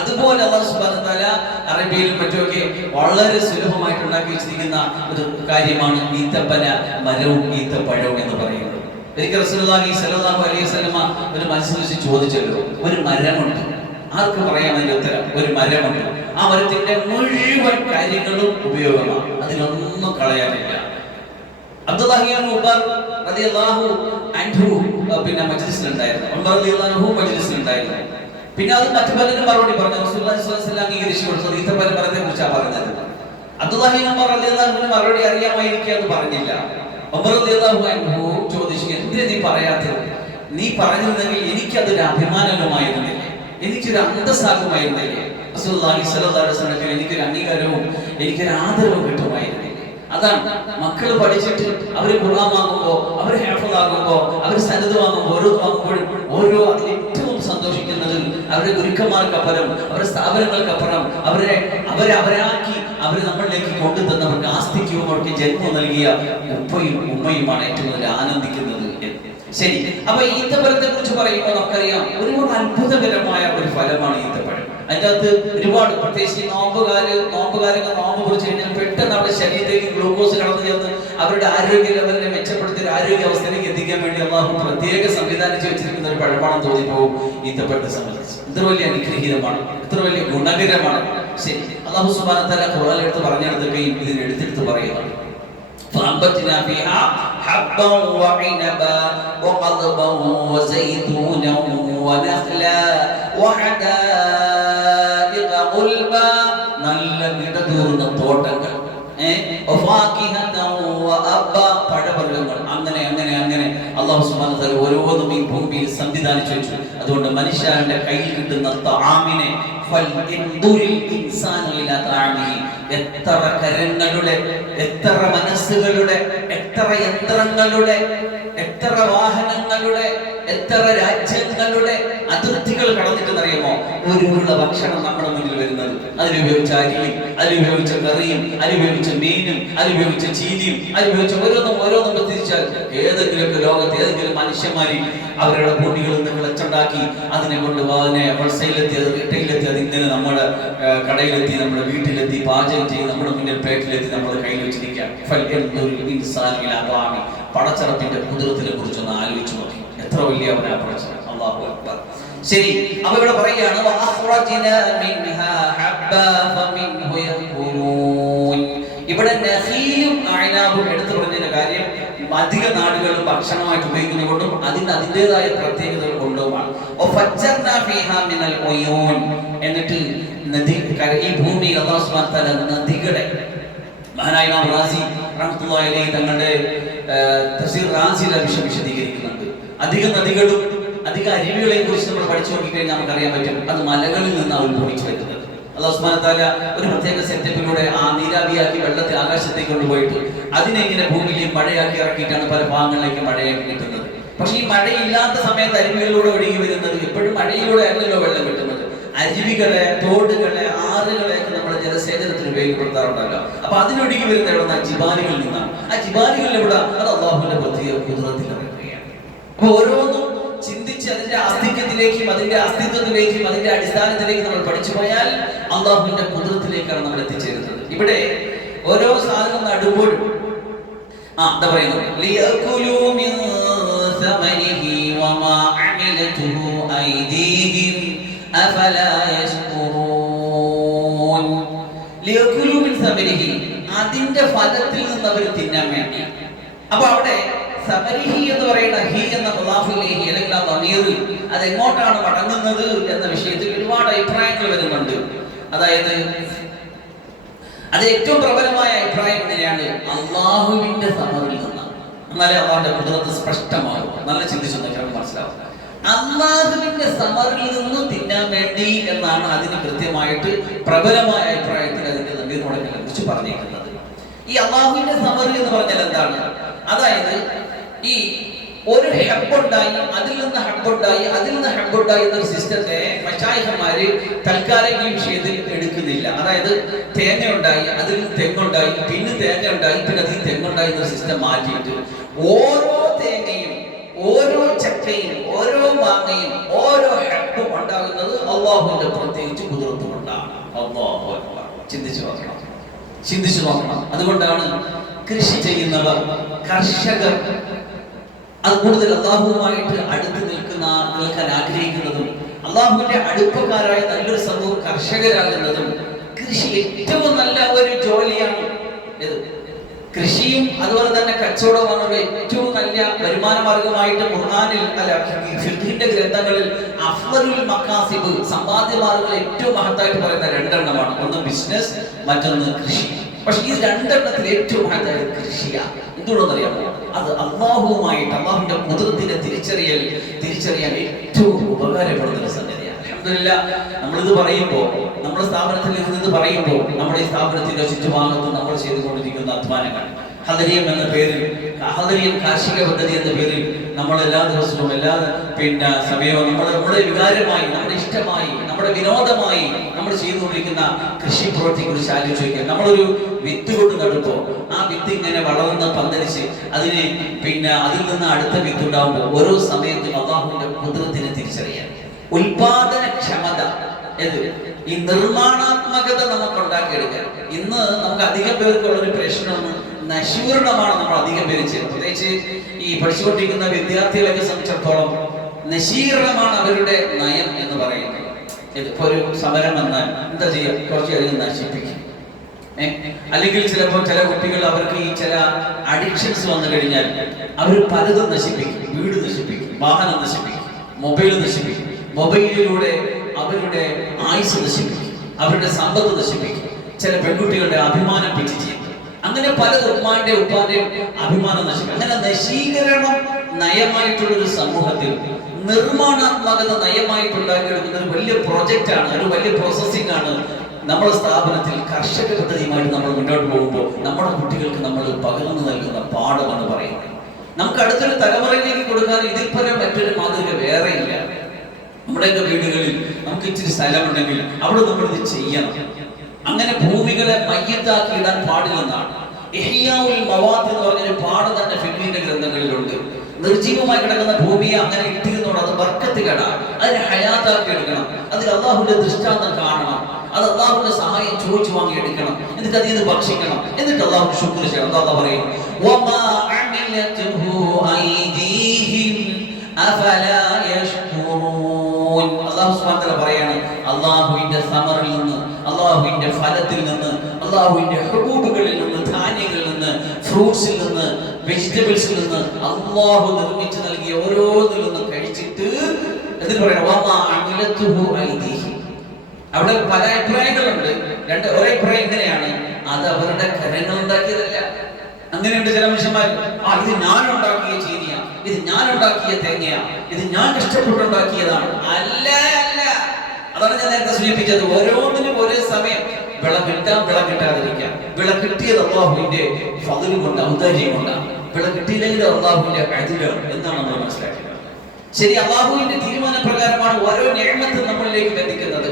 അതുപോലെ അല്ലാഹു സുബ്ഹാനഹു വ തആല അറബിയിലും മറ്റുമൊക്കെ വളരെ സുലഭമായിട്ട് ഉണ്ടാക്കി വെച്ചിരിക്കുന്ന ഒരു കാര്യമാണ് ഈത്തപ്പന മരവും ഈത്തപ്പഴവും എന്ന് പറയുന്നത്. ഒരിക്കൽ റസൂലുള്ളാഹി സ്വല്ലല്ലാഹു അലൈഹി വസല്ലമ ഒരു മനുഷ്യനെ വെച്ച് ചോദിച്ചല്ലോ, ഒരു മരമുണ്ട്, ആർക്ക് പറയാം അതിന്റെ ഉത്തരം? ഒരു മരമുണ്ട്, ആ മരത്തിന്റെ മുഴുവൻ കാര്യങ്ങളും ഉപയോഗമാണ്, അതിനൊന്നും കളയാനില്ല. അബ്ദുല്ലാഹി ഇബ്നു ഉമർ റളിയല്ലാഹു അൻഹു പിന്നെ മജ്ലിസിലുണ്ടായിരുന്നു, ഉമർ റളിയല്ലാഹു അൻഹു മജ്ലിസിലുണ്ടായിരുന്നു. പിന്നെ അത് മറ്റു പലരും മറുപടി പറഞ്ഞു. റസൂലുള്ളാഹി സ്വല്ലല്ലാഹു അലൈഹി വസല്ലം അംഗീകരിച്ചു കൊടുത്തത് ഈത്തപ്പന മരത്തെ കുറിച്ചാണ് പറഞ്ഞത്. അബ്ദുല്ലാഹി ഇബ്നു ഉമർ റളിയല്ലാഹു അൻഹു മറുപടി അറിയാമായിരിക്കും, അത് പറഞ്ഞില്ല. ഉമർ റളിയല്ലാഹു അൻഹു ചോദിച്ചു, എന്തിനാ നീ പറയാത്തത്? നീ പറഞ്ഞിരുന്നെങ്കിൽ എനിക്കതൊരു അഭിമാനമായിരുന്നില്ലേ, എനിക്കൊരു അന്തസ്സാകുമായിരുന്നില്ലേ, റസൂലുള്ളാഹി സ്വല്ലല്ലാഹു അലൈഹി വസല്ലം എനിക്കൊരു അംഗീകാരവും എനിക്കൊരു ആദരവും കിട്ടുമായിരുന്നില്ലേ? അതാണ് മക്കൾ പഠിച്ചിട്ട് അവര് ഖുർആൻ വാങ്ങുമ്പോൾ, അവര് ഹിഫ്ള് ആകുമ്പോൾ, അവര് സനദ് വാങ്ങുമ്പോൾ, ഓരോ വാങ്ങുമ്പോഴും ഓരോ അതിൽ ഏറ്റവും സന്തോഷിക്കുന്നത് അവരുടെ ഗുരുക്കന്മാർക്കപ്പുറം, അവരുടെ സ്ഥാപനങ്ങൾക്കപ്പുറം അവരാക്കി അവര് നമ്മളിലേക്ക് കൊണ്ടുതന്നവർക്ക് ആസ്തിക്കും അവർക്ക് ജന്മം നൽകിയ ഉപ്പയും ഉമ്മയുമാണ് ഏറ്റവും കൂടുതൽ ആനന്ദിക്കുന്നത്. ശരി, അപ്പൊ ഈത്തപ്പഴത്തെ കുറിച്ച് പറയുമ്പോൾ നമുക്കറിയാം ഒരുപാട് അത്ഭുതകരമായ ഒരു ഫലമാണ് ഈത്തപ്പഴം. അതിൻ്റെ അകത്ത് ഒരുപാട്, പ്രത്യേകിച്ച് നോമ്പുകാരൊക്കെ നോമ്പ് കുറിച്ച് കഴിഞ്ഞാൽ പെട്ടെന്ന് അവരുടെ ശരീരത്തിലേക്ക് ഗ്ലൂക്കോസ് കടന്നു ചെന്ന് അവരുടെ ആരോഗ്യ ലെവലിനെ മെച്ചപ്പെടുത്തി ഒരു ആരോഗ്യ അവസ്ഥയിലേക്ക് എത്തിക്കാൻ വേണ്ടി അള്ളാഹു പ്രത്യേക സംവിധാനിച്ച് വെച്ചിരിക്കുന്ന ഒരു പഴമാണെന്ന് തോന്നിപ്പോവും ഈത്തപ്പഴത്തെ സംബന്ധിച്ച്. എത്ര വലിയ അനുഗ്രഹീതമാണ്, എത്ര വലിയ ഗുണകരമാണ്. ശരി, അല്ലാഹു സുബ്ഹാനഹു വ തആല ഖുർആനിൽ എടുത്ത് പറഞ്ഞെടുക്കുകയും ഇതിനെടുത്തെടുത്ത് പറയുന്നുണ്ട്. فأنبتنا فيها حبا وعنبا وقضبا وزيتونا ونخلا وحدائق غلبا നല്ല വിടതൂർന്ന തോട്ടങ്ങൾ, പഴവർഗ്ഗങ്ങൾ, അങ്ങനെ അല്ലാഹു സുബ്ഹാനഹു വ തആല ഓരോന്നും ഈ ഭൂമിയിൽ സംവിധാനിച്ചു വെച്ചു. അതുകൊണ്ട് മനുഷ്യന്റെ കയ്യിൽ കിട്ടുന്ന തആമിനെ എത്ര കരങ്ങളുടെ, എത്ര മനസ്സുകളുടെ, എത്ര യന്ത്രങ്ങളുടെ, എത്ര വാഹനങ്ങളുടെ, എത്ര രാജ്യങ്ങളുടെ അതിർത്തികൾ കടന്നിട്ടെന്നറിയുമോ ഒരുള്ള ഭക്ഷണം നമ്മുടെ മുന്നിൽ വരുന്നത്. അതിലുപയോഗിച്ച അരിയും, അതിലുപയോഗിച്ച കറിയും, അതിലുപയോഗിച്ച മീനും, അതിലുപയോഗിച്ച ചീനിയും, അതിലുപയോഗിച്ച ഓരോന്നും തിരിച്ചാൽ ഏതെങ്കിലുമൊക്കെ ലോകത്ത് ഏതെങ്കിലും മനുഷ്യന്മാരി അവരുടെ ഭൂമികളിൽ നിന്ന് കിളച്ചുണ്ടാക്കി അതിനെ കൊണ്ട് അതിനെ ഹോൾസെയിലെത്തി, അത് റിറ്റെയിലെത്തി, അതിങ്ങനെ നമ്മുടെ കടയിലെത്തി, നമ്മുടെ വീട്ടിലെത്തി, പാചകം ചെയ്ത് നമ്മുടെ മുന്നിൽ പ്ലേറ്റിലെത്തി നമ്മൾ കയ്യിൽ വെച്ചിരിക്കാം. പടച്ചറപ്പിന്റെ കുതിരത്തിനെ കുറിച്ചൊന്ന് ആലോചിച്ചു നോക്കി, എത്ര വലിയ അവനാ പടച്ചറ. അല്ലാഹു അക്ബർ. ശരി, അപ്പൊ ഇവിടെ പറയുകയാണ് ഇവിടെ നഖീലും അഅ്നാബും എടുത്തു പറഞ്ഞതിന്റെ കാര്യം അധിക നാടുകളും ഭക്ഷണമായിട്ട് ഉപയോഗിക്കുന്നതുകൊണ്ടും അതിൻ്റെതായ പ്രത്യേകതകൾ കൊണ്ടുമാണ്. എന്നിട്ട് നദി, ഈ ഭൂമിയിൽ അല്ലാഹു സുബ്ഹാനഹു വ തആല നദികളെ, മഹാനായ ഇമാം റാസി റഹ്മത്തുള്ളാഹി അലൈഹി തങ്ങളുടെ തഫ്സീർ റാസിയിൽ വിശദീകരിക്കുന്നുണ്ട്. അധിക നദികളും അധിക അരുവികളെയും കുറിച്ച് നമ്മൾ പഠിച്ചു നോക്കിക്കഴിഞ്ഞാൽ നമുക്കറിയാൻ പറ്റും, അത് മലകളിൽ നിന്നാണ് ഉത്ഭവിച്ചു വരുന്നത്. അല്ലാഹു സുബ്ഹാനഹു വ തആല ഒരു പ്രത്യേക സെറ്റപ്പിലൂടെ ആ നീരാവിയാക്കി വെള്ളത്തെ ആകാശത്തേക്ക് കൊണ്ടുപോയിട്ട് അതിനെ ഇങ്ങനെ ഭൂമിയിൽ മഴയാക്കി ഇറക്കിയിട്ടാണ് പല ഭാഗങ്ങളിലേക്ക് മഴയാക്കി കിട്ടുന്നത്. പക്ഷെ ഈ മഴയില്ലാത്ത സമയത്ത് അരുവികളിലൂടെ ഒഴുകി വരുന്നത് എപ്പോഴും മഴയിലൂടെ അല്ലല്ലോ വെള്ളം കിട്ടുന്നത്. അരുവികളെ, തോടുകളെ, ആറുകളെ ഒക്കെ നമ്മൾ ജലസേചനത്തിന് ഉപയോഗപ്പെടുത്താറുണ്ടല്ലോ. അപ്പൊ അതിനൊഴുകി വരുന്ന എവിടെ ജിബാലുകളിൽ നിന്നാണ്. ആ ജിബാലുകളിൽ എവിടെ? അത് അള്ളാഹുവിന്റെ പ്രത്യേക കുദ്റത്തിൽ ഇറങ്ങുകയാണ്. അപ്പൊ ഓരോന്നും ചിന്തിച്ച് അതിന്റെ ആസ്തിക്യത്തിലേക്കും അതിന്റെ അസ്തിത്വത്തിലേക്കും അതിന്റെ അടിസ്ഥാനത്തിലേക്ക് നമ്മൾ പഠിച്ചു പോയാൽ അള്ളാഹുവിന്റെ കുദ്റത്തിലേക്കാണ് നമ്മൾ എത്തിച്ചേരുന്നത്. ഇവിടെ ഓരോ സാധനം നടുമ്പോഴും എന്താ പറയുന്നത്, ലിയകുലൂ മിൻ സമരിഹി വമാ അമിലതുഹു ഐദീഹിം അഫലാ യശ്കുറൂൻ. ലിയകുലൂ മിൻ സമരിഹി, അതിന്റെ ഫലത്തിൽ നിന്ന് അവർ തിന്നാൻ വേണ്ടി. അപ്പൊ അവിടെ സമരിഹി എന്ന് പറയുന്ന ഹി എന്ന മുളാഫിലേഹി അല്ലെങ്കിൽ ആ ദമീർ അത് എങ്ങോട്ടാണ് മടങ്ങുന്നത് എന്ന വിഷയത്തിൽ ഒരുപാട് അഭിപ്രായങ്ങൾ വരുന്നുണ്ട്. അതായത് അത് ഏറ്റവും പ്രബലമായ അഭിപ്രായം എങ്ങനെയാണ്? അള്ളാഹുവിന്റെ സമറിൽ നിന്നാണ്. എന്നാലേ അള്ളാഹുവിന്റെ കുദ്റത്ത് സ്പഷ്ടമാകും. നല്ല ചിന്തിച്ചു നോക്കിയാൽ മനസ്സിലാവും. അള്ളാഹുവിന്റെ സമറിൽ നിന്ന് തിന്നാൻ വേണ്ടി എന്നാണ് അതിന് കൃത്യമായിട്ട് പ്രബലമായ അഭിപ്രായത്തിൽ അതിന്റെ ദമീർ മുടക്കലിനെ കുറിച്ച് പറഞ്ഞിരിക്കുന്നത്. ഈ അള്ളാഹുവിന്റെ സമറിൽ എന്ന് പറഞ്ഞാൽ എന്താണ്? അതായത് ഈ ഒരു ഹബ്ബുണ്ടായി, അതിൽ നിന്ന് ഹബ്ബുണ്ടായി, അതിൽ നിന്ന് ഹബ്ബുണ്ടായി എന്നൊരു സിസ്റ്റത്തെ മശായിഖന്മാര് തൽക്കാലം ഈ വിഷയത്തിൽ എടുക്കുന്നില്ല. അതായത് തേങ്ങ ഉണ്ടായി, അതിൽ നിന്ന് തെങ്ങുണ്ടായി, പിന്നെ തേങ്ങ ഉണ്ടായി, പിന്നെ അതിൽ തെങ്ങുണ്ടായി എന്നൊരു സിസ്റ്റം മാറ്റിയിട്ട് ഓരോ തേങ്ങയും, ഓരോ ചക്കയും, ഓരോ മാങ്ങയും, ഓരോ ഹബ്ബും ഉണ്ടാകുന്നത് അള്ളാഹുവിന്റെ പ്രത്യേകിച്ച് കുദ്റത്ത് കൊണ്ടാണ്. അല്ലാഹു അക്ബർ. ചിന്തിച്ചു നോക്കണം. അതുകൊണ്ടാണ് കൃഷി ചെയ്യുന്നവർ, കർഷകർ അത് കൂടുതൽ അള്ളാഹുവുമായിട്ട് അടുത്ത് നിൽക്കാൻ ആഗ്രഹിക്കുന്നതും അള്ളാഹുവിന്റെ അടുപ്പക്കാരായ നല്ലൊരു സമൂഹം കർഷകരാകുന്നതും കൃഷി ഏറ്റവും നല്ല ഒരു ജോലിയാണ്. കൃഷിയും അതുപോലെ തന്നെ കച്ചവടമാണ് ഏറ്റവും നല്ല വരുമാന മാർഗമായിട്ട് ഖുർആനിൽ ഫിഖ്ഹിന്റെ ഗ്രന്ഥങ്ങളിൽ അഫ്ളലുൽ മഖാസിബ്, സമ്പാദ്യ മാർഗങ്ങൾ ഏറ്റവും മഹത്തായിട്ട് പറയുന്ന രണ്ടെണ്ണമാണ്. ഒന്ന് ബിസിനസ്, മറ്റൊന്ന് കൃഷി. പക്ഷെ ഈ രണ്ടെണ്ണത്തിൽ ഏറ്റവും മഹത്തായത് കൃഷിയാണ്. എന്തുകൊണ്ടെന്നറിയാമോ? അത് അള്ളാഹുവുമായിട്ട് അള്ളാഹുവിന്റെ കുദ്റത്തിനെ തിരിച്ചറിയാൻ ഏറ്റവും ഉപകാരപ്പെടുന്ന ഒരു സംഗതിയാണ്. അൽഹംദുലില്ലാഹ്, നമ്മളിത് പറയുമ്പോൾ, നമ്മുടെ സ്ഥാപനത്തിൽ ഇത് പറയുമ്പോൾ, നമ്മുടെ ഈ സ്ഥാപനത്തിന്റെ ചുറ്റുഭാഗത്ത് നമ്മൾ ചെയ്തുകൊണ്ടിരിക്കുന്ന അധ്വാനങ്ങൾ, ഹദരിയം എന്ന പേരിൽ, ഹദരിയം കാർഷിക പദ്ധതി എന്ന പേരിൽ നമ്മൾ എല്ലാ ദിവസവും എല്ലാ സമയവും നമ്മുടെ വികാരമായി, നമ്മുടെ ഇഷ്ടമായി, നമ്മുടെ വിനോദമായി നമ്മൾ ചെയ്തുകൊണ്ടിരിക്കുന്ന കൃഷി പ്രവൃത്തിയെ കുറിച്ച് ആലോചിച്ച് നോക്കിയാൽ, നമ്മളൊരു വിത്ത് കൊണ്ട് നടുമ്പോൾ ആ വിത്ത് ഇങ്ങനെ വളർന്ന് പന്തലിച്ച് അതിന് അതിൽ നിന്ന് അടുത്ത വിത്ത് ഉണ്ടാകുമ്പോൾ ഓരോ സമയത്തും അല്ലാഹുവിന്റെ കുദ്റത്തിനെ തിരിച്ചറിയാൻ, ഉൽപാദനക്ഷമത, ഈ നിർമ്മാണാത്മകത നമുക്ക് ഉണ്ടാക്കിയെടുക്കാൻ. ഇന്ന് നമുക്ക് അധികം പേർക്കുള്ള ഒരു പ്രശ്നമാണ് നശീകരണമാണ്. നമ്മൾ അധികം പേര് ചെയ്യുന്നത്, പ്രത്യേകിച്ച് ഈ പഠിച്ചുകൊണ്ടിരിക്കുന്ന വിദ്യാർത്ഥികളെ സംബന്ധിച്ചിടത്തോളം നശീകരണമാണ് അവരുടെ നയം എന്ന് പറയുന്നത്. ഇപ്പൊ ഒരു സമരം വന്നാൽ എന്താ ചെയ്യുക? കുറച്ചധികം നശിപ്പിക്കും. അല്ലെങ്കിൽ ചിലപ്പോൾ ചില കുട്ടികൾ അവർക്ക് ഈ ചില അഡിക്ഷൻസ് വന്നു കഴിഞ്ഞാൽ അവർ പലതും നശിപ്പിക്കും. വീട് നശിപ്പിക്കും, വാഹനം നശിപ്പിക്കും, മൊബൈൽ നശിപ്പിക്കും, മൊബൈലിലൂടെ അവരുടെ ആയുസ് നശിപ്പിക്കും, അവരുടെ സമ്പത്ത് നശിപ്പിക്കും, ചില പെൺകുട്ടികളുടെ അഭിമാനം പിച്ച് ചെയ്യും. അങ്ങനെ പലതും ഉപ്പാന്റെയും അഭിമാനം നശിപ്പിക്കും. അങ്ങനെ നശീകരണം നയമായിട്ടുള്ളൊരു സമൂഹത്തിൽ നിർമ്മാണാത്മകത നയമായിട്ടുണ്ടാക്കിയെടുക്കുന്ന ഒരു വലിയ പ്രോജക്റ്റാണ്, ഒരു വലിയ പ്രോസസ്സിംഗ് ആണ് നമ്മുടെ സ്ഥാപനത്തിൽ കർഷക പദ്ധതിയുമായിട്ട് നമ്മൾ മുന്നോട്ട് പോകുമ്പോൾ നമ്മുടെ കുട്ടികൾക്ക് നമ്മൾ പകർന്നു നൽകുന്ന പാഠമെന്ന് പറയുന്നത്. നമുക്ക് അടുത്തൊരു തലമുറയിലേക്ക് കൊടുക്കാൻ ഇതിൽ പരം മറ്റൊരു മാതൃക വേറെയില്ല. നമ്മുടെയൊക്കെ വീടുകളിൽ നമുക്ക് ഇച്ചിരി സ്ഥലമുണ്ടെങ്കിൽ അവിടെ നമ്മൾ ഇത് ചെയ്യണം. അങ്ങനെ ഭൂമികളെ മയ്യത്താക്കി ഇടാൻ പാടില്ലെന്നാണ്. ഇഹ്യാഉൽ മവാത്ത് എന്ന് പറഞ്ഞൊരു പാഠം തന്നെ ഫിഖ്ഹിന്റെ ഗ്രന്ഥങ്ങളിലുണ്ട്. നിർജീവമായി കിടക്കുന്ന ഭൂമിയെ അങ്ങനെ ഇട്ടിരുന്നോട് അത് ബർക്കത്ത് കേടാണ്. അതിനെ ഹയാത്താക്കി എടുക്കണം. അതിൽ അള്ളാഹുവിന്റെ ദൃഷ്ടാന്തം കാണണം. അത് അള്ളാഹുവിന്റെ സഹായം ചോദിച്ചു വാങ്ങി എടുക്കണം. എന്നിട്ട് അതിൽ നിന്ന് ഭക്ഷിക്കണം. എന്നിട്ട് അള്ളാഹുവിന് ശുക്ർ ചെയ്യണം. അള്ളാഹു പറയും വമാ അമിലതുഹു ഐദീഹിം അഫലാ യശ്കുറൂൻ. അല്ലാഹു സുബ്ഹാനഹു വ തആല പറയാണ്, അള്ളാഹുവിന്റെ സമറിൽ നിന്ന്, അള്ളാഹുവിന്റെ ഫലത്തിൽ നിന്ന്, അള്ളാഹുവിന്റെ ഹുബൂബുകളിൽ നിന്ന്, ധാന്യങ്ങളിൽ നിന്ന്, ഫ്രൂട്ട്സിൽ നിന്ന്, വെജിറ്റബിൾസിൽ നിന്ന് അള്ളാഹു നിർമ്മിച്ചു നൽകിയ ഓരോന്നിൽ നിന്നും കഴിച്ചിട്ട് എന്നിട്ട് പറയണം വമാ അമിലതുഹു ഐദീഹിം. അവിടെ പല അഭിപ്രായങ്ങളുണ്ട്. ഒരഭിപ്രായം ഇങ്ങനെയാണ്, അത് അവരുടെ കരങ്ങൾ ഉണ്ടാക്കിയതല്ല. അങ്ങനെയുണ്ട് ചില മനുഷ്യന്മാർ, ഇത് ഞാൻ ഉണ്ടാക്കിയ ചീനിയ, ഇത് ഞാൻ ഉണ്ടാക്കിയ തേങ്ങയാ, ഇത് ഞാൻ ഇഷ്ടപ്പെട്ടുണ്ടാക്കിയതാണ്. അല്ല അല്ല, അതാണ് ഞാൻ നേരത്തെ സൂചിപ്പിച്ചത്. ഓരോന്നിനും ഒരേ സമയം. വിള കിട്ടാം, വിള കിട്ടാതിരിക്കാം. വിള കിട്ടിയത് അല്ലാഹുവിന്റെ ഫദ്ല് കൊണ്ട്, ഔദാര്യം കൊണ്ടാണ്. വിള കിട്ടിയില്ലെങ്കിൽ അല്ലാഹുവിന്റെ അദ്ലാണ് എന്നാണ് നമ്മൾ മനസ്സിലാക്കുന്നത്. ശരി, അല്ലാഹുവിന്റെ തീരുമാനപ്രകാരമാണ് ഓരോ നിഅമത്തും നമ്മളിലേക്ക് എത്തിക്കുന്നത്.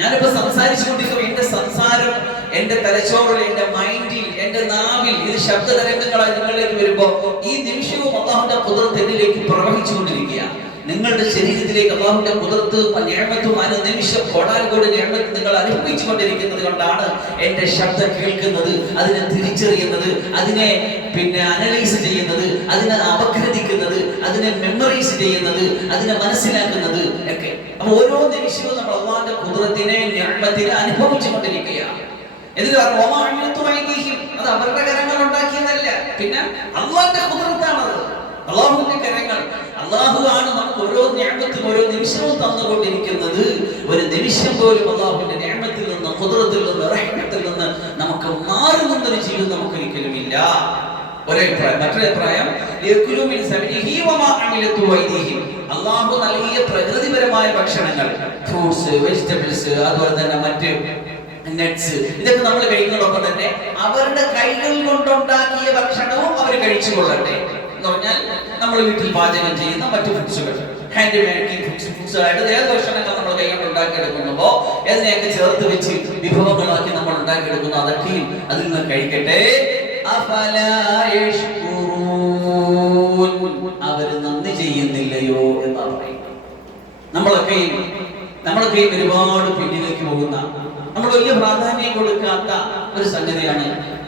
ഞാനിപ്പോ സംസാരിച്ചുകൊണ്ടിരിക്കുമ്പോൾ എന്റെ സംസാരം, എന്റെ തലച്ചോറിൽ, എന്റെ മൈൻഡിൽ, എന്റെ നാവിൽ ഇത് ശബ്ദതരംഗങ്ങളായി നിങ്ങളിലേക്ക് വരുമ്പോ ഈ നിമിഷവും അല്ലാഹുവിന്റെ ഖുദ്റത്ത് എന്നിലേക്ക് പ്രവഹിച്ചുകൊണ്ടിരിക്കുകയാണ്. നിങ്ങളുടെ ശരീരത്തിലേക്ക് അല്ലാഹുവിന്റെ ഖുദ്റത്ത് നിഅമത്തും അനുനിമിഷം കോടാനുകോടി നിഅമത്ത് നിങ്ങൾ അനുഭവിച്ചുകൊണ്ടിരിക്കുന്നത് കൊണ്ടാണ് എന്റെ ശബ്ദം കേൾക്കുന്നത്, അതിനെ തിരിച്ചറിയുന്നത്, അതിനെ അനലൈസ് ചെയ്യുന്നത്, അതിനെ അപഗ്രഥിക്കുന്നത്, അതിനെ മെമ്മറൈസ് ചെയ്യുന്നത്, അതിനെ മനസ്സിലാക്കുന്നത് ഒക്കെ. അപ്പൊ ഓരോ നിമിഷവും നമ്മൾ അല്ലാഹുവിന്റെ ഖുദ്റത്തിനെ, നിഅമത്തിനെ അനുഭവിച്ചുകൊണ്ടിരിക്കുകയാണ്. എന്നിട്ട് അത് അവരുടെ കരങ്ങൾ ഉണ്ടാക്കിയതല്ല, പിന്നെ അല്ലാഹുവിന്റെ ഖുദ്റത്താണത്, അല്ലാഹുവിന്റെ കരങ്ങൾ. അല്ലാഹുവാണ് നമുക്ക് ഓരോ നിഅമത്തും ഓരോ നിമിഷവും തന്നുകൊണ്ടിരിക്കുന്നത്. ഒരു നിമിഷം പോലും അല്ലാഹുവിന്റെ നിഅമത്തിൽ നിന്ന്, ഖുദ്റത്തിൽ നിന്ന്, റഹ്മത്തിൽ നിന്ന് നമുക്ക് മാറി നിന്നൊരു ജീവിതം നമുക്ക് ഒരിക്കലും ഇല്ല. ഒരഭിപ്രായം. മറ്റൊരഭിപ്രായം, അല്ലാഹു നൽകിയ പ്രകൃതിപരമായ ഭക്ഷണങ്ങൾ, ഫ്രൂട്ട്സ്, വെജിറ്റബിൾസ്, അതുപോലെ തന്നെ മറ്റ് നട്ട്സ്, ഇതൊക്കെ നമ്മൾ കഴിക്കുന്നതോടൊപ്പം തന്നെ അവരുടെ കൈകൾ കൊണ്ടുണ്ടാക്കിയ ഭക്ഷണവും അവർ കഴിച്ചു കൊള്ളട്ടെ എന്ന് പറഞ്ഞാൽ നമ്മൾ വീട്ടിൽ പാചകം ചെയ്യുന്ന മറ്റു ഫുഡ്സുകൾ, ഹാൻഡ് മേക്കിംഗ് ഫുഡ്സ് ആയിട്ട് ഏത് ഭക്ഷണങ്ങൾ നമ്മൾ കൈകൊണ്ട് ഉണ്ടാക്കിയെടുക്കുന്നുവോ അതിനെയൊക്കെ ചേർത്ത് വെച്ച് വിഭവങ്ങളാക്കി നമ്മൾ ഉണ്ടാക്കിയെടുക്കുന്നു, അതൊക്കെയും അതിൽ നിന്ന് കഴിക്കട്ടെ. അവര് നന്ദി ചെയ്യുന്നില്ലയോ എന്നാണ് പറയുന്നത്. നമ്മളൊക്കെയും ഒരുപാട് പിന്നിലേക്ക് പോകുന്ന, നമ്മൾ വലിയ പ്രാധാന്യം കൊടുക്കാത്ത ഒരു സംഗതിയാണ്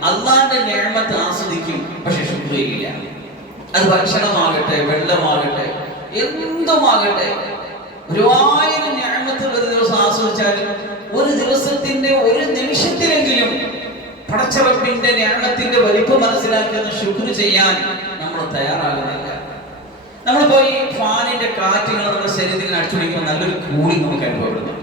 അല്ലാഹുവിന്റെ നിഅമത്ത് ആസ്വദിക്കും, പക്ഷെ ശുക്രിയില്ല. അത് ഭക്ഷണമാകട്ടെ, വെള്ളമാകട്ടെ, എന്തുമാകട്ടെ, 1000 നിഅമത്തുകൾ ഒരു ദിവസം ആസ്വദിച്ചാലും ഒരു ദിവസത്തിന്റെ ഒരു നിമിഷത്തിലെങ്കിലും പടച്ചറപ്പിന്റെ നിഅമത്തിന്റെ വലിപ്പം മനസ്സിലാക്കുന്ന ശുക്ർ ചെയ്യാൻ നമ്മൾ തയ്യാറാകുന്നില്ല. നമ്മളിപ്പോ ഈ ഫാനിന്റെ കാറ്റുകൾ നമ്മുടെ ശരീരത്തിൽ അടിച്ചുപിടിക്കുമ്പോൾ നല്ലൊരു കൂളിംഗ് നമുക്ക് അനുഭവപ്പെടുന്നു.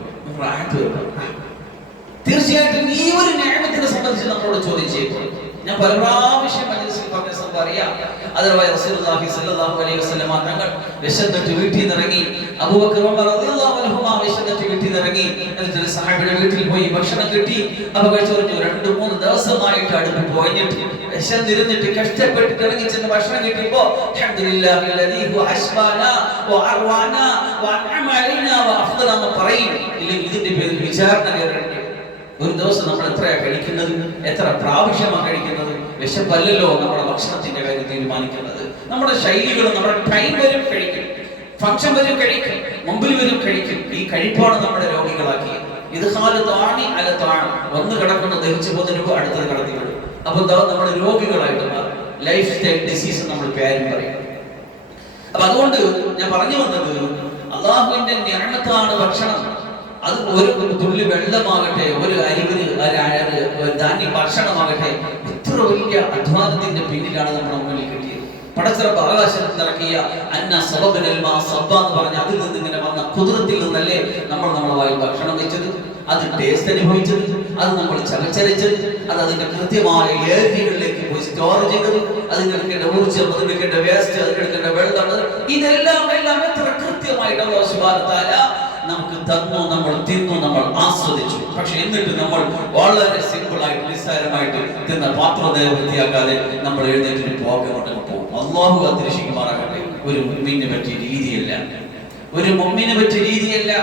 തീർച്ചയായിട്ടും ഈ ഒരു നിഅമത്തിനെ സംബന്ധിച്ച് നമ്മളോട് ചോദ്യം ചെയ്യപ്പെടും. ഞാൻ പല പ്രാവശ്യം മജ്‌ലിസിൽ പറഞ്ഞ സംഭവം അറിയാം. അതുപോലെ റസൂലുള്ളാഹി സ്വല്ലല്ലാഹു അലൈഹി വസല്ലം തങ്ങൾ വിശന്നിട്ട് വീട്ടിൽ നിന്ന് ഇറങ്ങി, അബൂബക്കർ ഉമർ റളിയല്ലാഹു അൻഹുമാ വിശന്നിട്ട് വീട്ടിൽ നിന്ന് ഇറങ്ങി, എന്നിട്ട് ഒരു സഹാബിയുടെ വീട്ടിൽ പോയി ഭക്ഷണം കിട്ടി. അപ്പോൾ കഴിച്ചു പറഞ്ഞു, 2-3 ദിവസമായിട്ട് അടുപ്പ് പോയിട്ട് വിശന്നിരുന്നിട്ട് കഷ്ടപ്പെട്ടിട്ട് ഇറങ്ങി ചെന്ന് ഭക്ഷണം കിട്ടിയപ്പോ അൽഹംദുലില്ലാഹി അല്ലദീ ഹുവ അശ്ബാനാ വഅർവാനാ വഅൻഅമ അലൈനാ വഅഫ്ദല എന്ന് പറയും. ഇല്ലെങ്കിൽ ഇതിന്റെ പേരിൽ വിചാരണ കേറേണ്ടി. ഒരു ദിവസം നമ്മൾ എത്രയാണ് കഴിക്കുന്നത്, എത്ര പ്രാവശ്യമാണ് കഴിക്കുന്നത്? വിശപ്പല്ലല്ലോ നമ്മുടെ ഭക്ഷണത്തിന്റെ കാര്യം തീരുമാനിക്കുന്നത്. നമ്മുടെ ശൈലികളും നമ്മുടെ ടൈം വരും കഴിക്കും, ഫംഗ്ഷൻ വരും കഴിക്കും, മുമ്പിൽ വരും കഴിക്കും. ഈ കഴിപ്പാണ് നമ്മുടെ രോഗികളാക്കിയത്. ഇത് ഒന്ന് കിടക്കുന്ന ദഹിച്ചു പോകുന്നതിന് അടുത്തത് കടത്തി വിടും. അപ്പൊ നമ്മുടെ രോഗികളായിട്ട് മാറും. ലൈഫ് സ്റ്റൈൽ ഡിസീസ് നമ്മൾ പേരും പറയും. അപ്പൊ അതുകൊണ്ട് ഞാൻ പറഞ്ഞു വന്നത്, അല്ലാഹുവിന്റെ നിഅമത്താണ് ഭക്ഷണം. അത് ഒരു തുള്ളി വെള്ളമാകട്ടെ, ഒരു ധാന്യ ഭക്ഷണമാകട്ടെ, എത്ര വലിയ അധ്വാനത്തിന്റെ പിന്നിലാണ് നമ്മുടെ മുന്നിൽ കിട്ടിയത്. പടച്ചിറപ്പ് ആകാശത്തിൽ ഇറക്കിയ അന്ന സബബനൽ മാ സബ്ബ എന്ന് പറഞ്ഞ അതിൽ നിന്ന് ഇങ്ങനെ വന്ന ഖുദ്റത്തിൽ നിന്നല്ലേ നമ്മുടെ വായിൽ ഭക്ഷണം വെച്ചത്, അത് ടേസ്റ്റ് അനുഭവിച്ചത്, അത് നമ്മൾ ചവച്ചരച്ചത്, അത് അതിന്റെ കൃത്യമായ ഏരിയകളിലേക്ക് പോയി സ്റ്റോർ ചെയ്തത്, അതിനെടുക്കേണ്ട ഊർജ്ജം, അതിനെടുക്കേണ്ട വേസ്റ്റ്, അതിനെടുക്കേണ്ട വെള്ളം, ഇതെല്ലാം എത്ര കൃത്യമായിട്ട് അല്ലാഹു സുബ്ഹാനഹു വ തആല നമുക്ക് തന്നു, നമ്മൾ തിന്നു, നമ്മൾ ആസ്വദിച്ചു. പക്ഷെ എന്നിട്ട് നമ്മൾ വളരെ സിമ്പിൾ ആയിട്ട് നിസ്സാരമായിട്ട് തിന്ന പാത്രത്തെ വൃത്തിയാക്കാതെ നമ്മൾ എഴുന്നേറ്റ് പോകങ്ങോട്ടൊക്കെ പോകും. അല്ലാഹു അന്തരീക്ഷിക്കുമാറാകട്ടെ. ഒരു മുഅ്മിനെ പറ്റിയ രീതിയല്ല, ഒരു മുഅ്മിനെ പറ്റിയ രീതിയല്ല.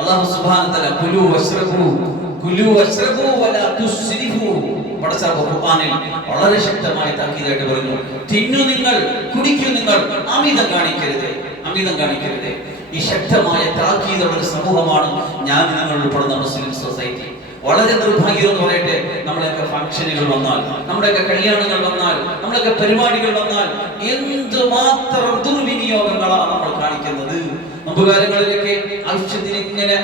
അല്ലാഹു സുബ്ഹാനഹു വ തആല കുലു വശ്റബു വലാ തുസ്രിഫു പടച്ചറപ്പ് ഖുർആനിൽ വളരെ ശക്തമായി താക്കീതായിട്ട് പറഞ്ഞു, തിന്നു നിങ്ങൾ, കുടിക്കൂ നിങ്ങൾ, അമിതം കാണിക്കരുത്. ഈ ശക്തമായ താക്കീതുള്ള ഒരു സമൂഹമാണ് ഞാൻ നിങ്ങൾ ഉൾപ്പെടുന്ന മുസ്ലിം സൊസൈറ്റി. വളരെ നിർഭാഗ്യം എന്ന് പറയട്ടെ, നമ്മളെയൊക്കെ ഫംഗ്ഷനുകൾ വന്നാൽ, നമ്മുടെയൊക്കെ കല്യാണങ്ങൾ വന്നാൽ, നമ്മളൊക്കെ പരിപാടികൾ വന്നാൽ എന്തുമാത്രം ദുർവിനിയോഗങ്ങളാണ് നമ്മൾ കാണിക്കുന്നത്. മുമ്പ് കാലങ്ങളിലൊക്കെ ആവശ്യത്തിന് ഇങ്ങനെ